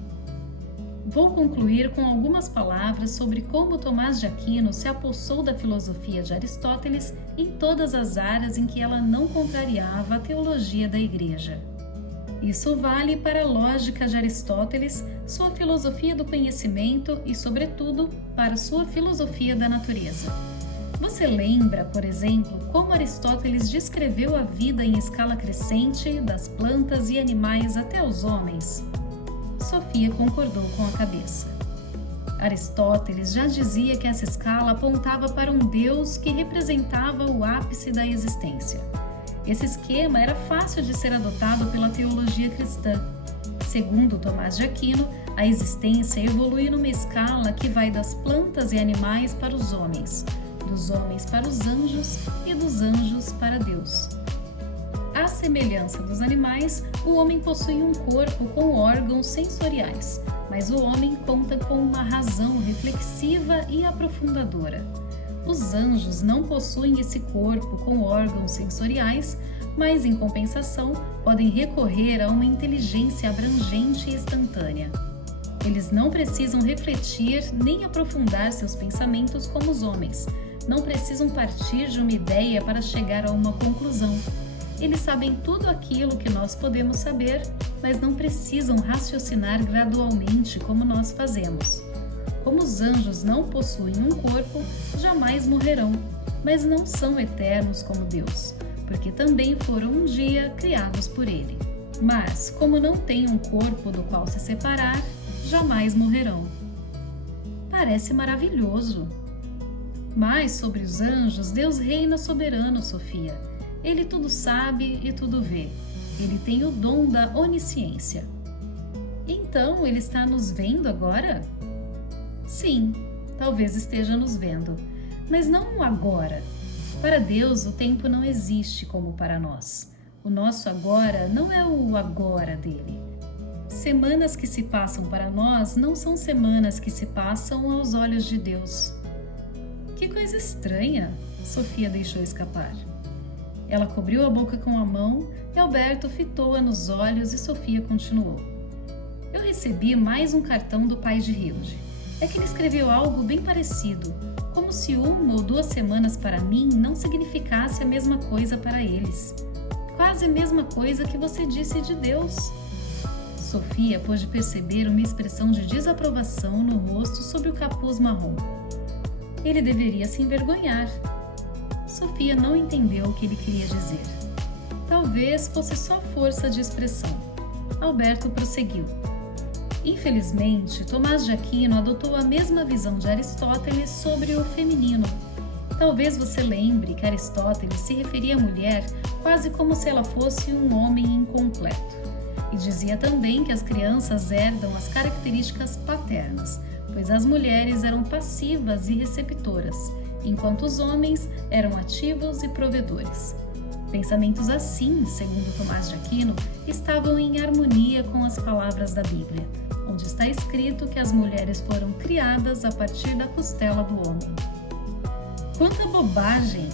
Vou concluir com algumas palavras sobre como Tomás de Aquino se apossou da filosofia de Aristóteles em todas as áreas em que ela não contrariava a teologia da Igreja. Isso vale para a lógica de Aristóteles, sua filosofia do conhecimento e, sobretudo, para sua filosofia da natureza. Você lembra, por exemplo, como Aristóteles descreveu a vida em escala crescente, das plantas e animais até os homens? Sofia concordou com a cabeça. Aristóteles já dizia que essa escala apontava para um Deus que representava o ápice da existência. Esse esquema era fácil de ser adotado pela teologia cristã. Segundo Tomás de Aquino, a existência evolui numa escala que vai das plantas e animais para os homens, dos homens para os anjos e dos anjos para Deus. À semelhança dos animais, o homem possui um corpo com órgãos sensoriais, mas o homem conta com uma razão reflexiva e aprofundadora. Os anjos não possuem esse corpo com órgãos sensoriais, mas, em compensação, podem recorrer a uma inteligência abrangente e instantânea. Eles não precisam refletir nem aprofundar seus pensamentos como os homens. Não precisam partir de uma ideia para chegar a uma conclusão. Eles sabem tudo aquilo que nós podemos saber, mas não precisam raciocinar gradualmente como nós fazemos. Como os anjos não possuem um corpo, jamais morrerão, mas não são eternos como Deus, porque também foram um dia criados por Ele. Mas, como não têm um corpo do qual se separar, jamais morrerão. Parece maravilhoso. Mas sobre os anjos, Deus reina soberano, Sofia. Ele tudo sabe e tudo vê. Ele tem o dom da onisciência. Então ele está nos vendo agora? Sim, talvez esteja nos vendo, mas não agora. Para Deus, o tempo não existe como para nós. O nosso agora não é o agora dele. Semanas que se passam para nós não são semanas que se passam aos olhos de Deus. Que coisa estranha, Sofia deixou escapar. Ela cobriu a boca com a mão e Alberto fitou-a nos olhos e Sofia continuou. Eu recebi mais um cartão do pai de Hilde. É que ele escreveu algo bem parecido, como se 1 ou 2 semanas para mim não significasse a mesma coisa para eles. Quase a mesma coisa que você disse de Deus. Sofia pôde perceber uma expressão de desaprovação no rosto sob o capuz marrom. Ele deveria se envergonhar. Sofia não entendeu o que ele queria dizer. Talvez fosse só força de expressão. Alberto prosseguiu. Infelizmente, Tomás de Aquino adotou a mesma visão de Aristóteles sobre o feminino. Talvez você lembre que Aristóteles se referia à mulher quase como se ela fosse um homem incompleto. E dizia também que as crianças herdam as características paternas, pois as mulheres eram passivas e receptoras, enquanto os homens eram ativos e provedores. Pensamentos assim, segundo Tomás de Aquino, estavam em harmonia com as palavras da Bíblia, onde está escrito que as mulheres foram criadas a partir da costela do homem. Quanta bobagem!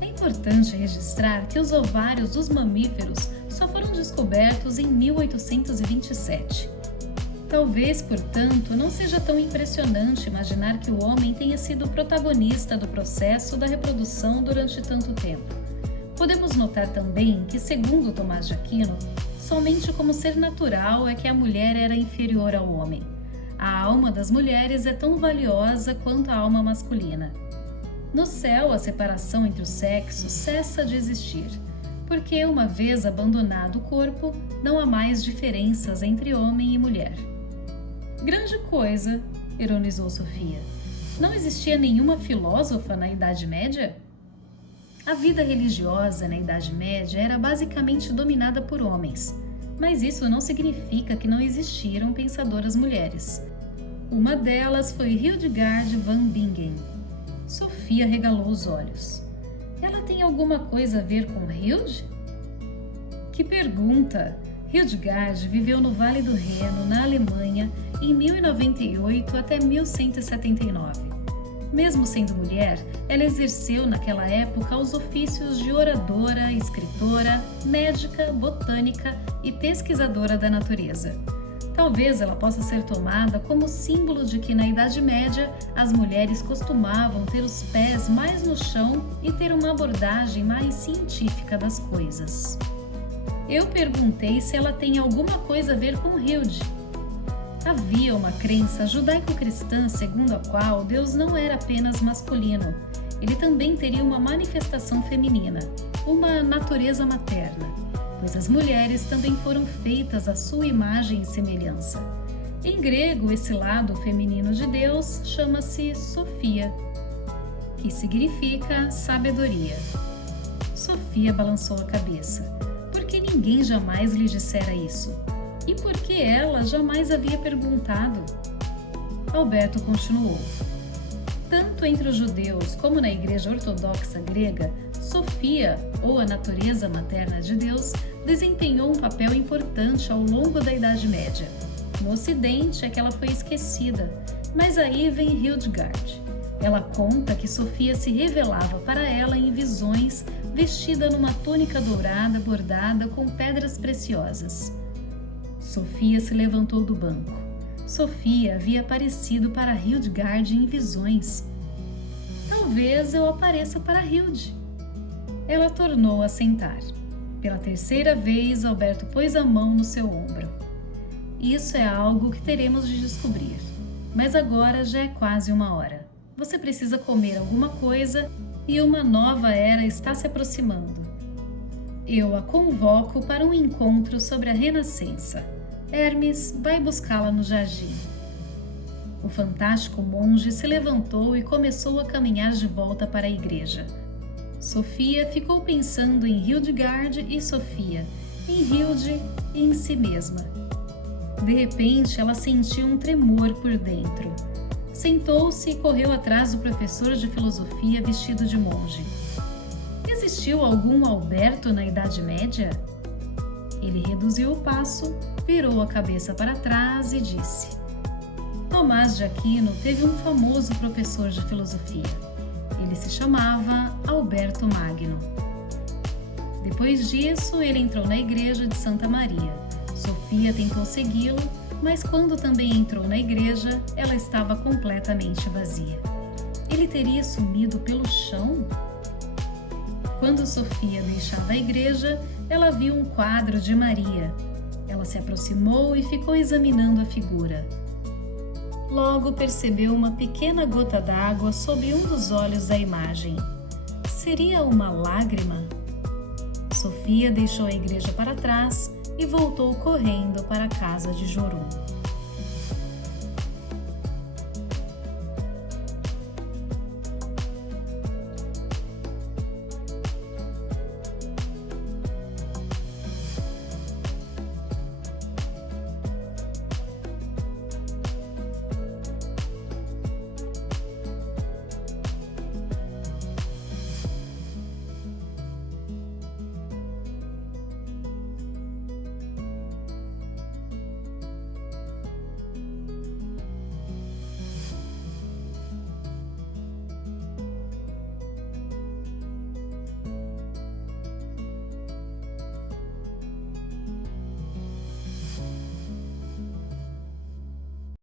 É importante registrar que os ovários dos mamíferos só foram descobertos em 1827. Talvez, portanto, não seja tão impressionante imaginar que o homem tenha sido o protagonista do processo da reprodução durante tanto tempo. Podemos notar também que, segundo Tomás de Aquino, somente como ser natural é que a mulher era inferior ao homem. A alma das mulheres é tão valiosa quanto a alma masculina. No céu, a separação entre os sexos cessa de existir, porque, uma vez abandonado o corpo, não há mais diferenças entre homem e mulher. Grande coisa, ironizou Sofia. Não existia nenhuma filósofa na Idade Média? A vida religiosa na Idade Média era basicamente dominada por homens, mas isso não significa que não existiram pensadoras mulheres. Uma delas foi Hildegard van Bingen. Sofia regalou os olhos. Ela tem alguma coisa a ver com Hilde? Que pergunta! Hildegard viveu no Vale do Reno, na Alemanha, em 1098 até 1179. Mesmo sendo mulher, ela exerceu naquela época os ofícios de oradora, escritora, médica, botânica e pesquisadora da natureza. Talvez ela possa ser tomada como símbolo de que na Idade Média as mulheres costumavam ter os pés mais no chão e ter uma abordagem mais científica das coisas. Eu perguntei se ela tem alguma coisa a ver com Hilde. Havia uma crença judaico-cristã segundo a qual Deus não era apenas masculino, ele também teria uma manifestação feminina, uma natureza materna, pois as mulheres também foram feitas à sua imagem e semelhança. Em grego, esse lado feminino de Deus chama-se Sofia, que significa sabedoria. Sofia balançou a cabeça, porque ninguém jamais lhe dissera isso. E por que ela jamais havia perguntado? Alberto continuou. Tanto entre os judeus como na Igreja Ortodoxa grega, Sofia, ou a natureza materna de Deus, desempenhou um papel importante ao longo da Idade Média. No Ocidente é que ela foi esquecida, mas aí vem Hildegard. Ela conta que Sofia se revelava para ela em visões, vestida numa túnica dourada bordada com pedras preciosas. Sofia se levantou do banco. Sofia havia aparecido para Hildegard em visões. Talvez eu apareça para Hilde. Ela tornou a sentar. Pela terceira vez, Alberto pôs a mão no seu ombro. Isso é algo que teremos de descobrir. Mas agora já é quase 1h. Você precisa comer alguma coisa e uma nova era está se aproximando. Eu a convoco para um encontro sobre a renascença. Hermes vai buscá-la no jardim. O fantástico monge se levantou e começou a caminhar de volta para a igreja. Sofia ficou pensando em Hildegard e Sofia, em Hilde e em si mesma. De repente, ela sentiu um tremor por dentro. Sentou-se e correu atrás do professor de filosofia vestido de monge. Existiu algum Alberto na Idade Média? Ele reduziu o passo, virou a cabeça para trás e disse: Tomás de Aquino teve um famoso professor de filosofia. Ele se chamava Alberto Magno. Depois disso, ele entrou na igreja de Santa Maria. Sofia tentou segui-lo, mas quando também entrou na igreja, ela estava completamente vazia. Ele teria sumido pelo chão? Quando Sofia deixava a igreja, ela viu um quadro de Maria. Ela se aproximou e ficou examinando a figura. Logo percebeu uma pequena gota d'água sob um dos olhos da imagem. Seria uma lágrima? Sofia deixou a igreja para trás e voltou correndo para a casa de Jorum.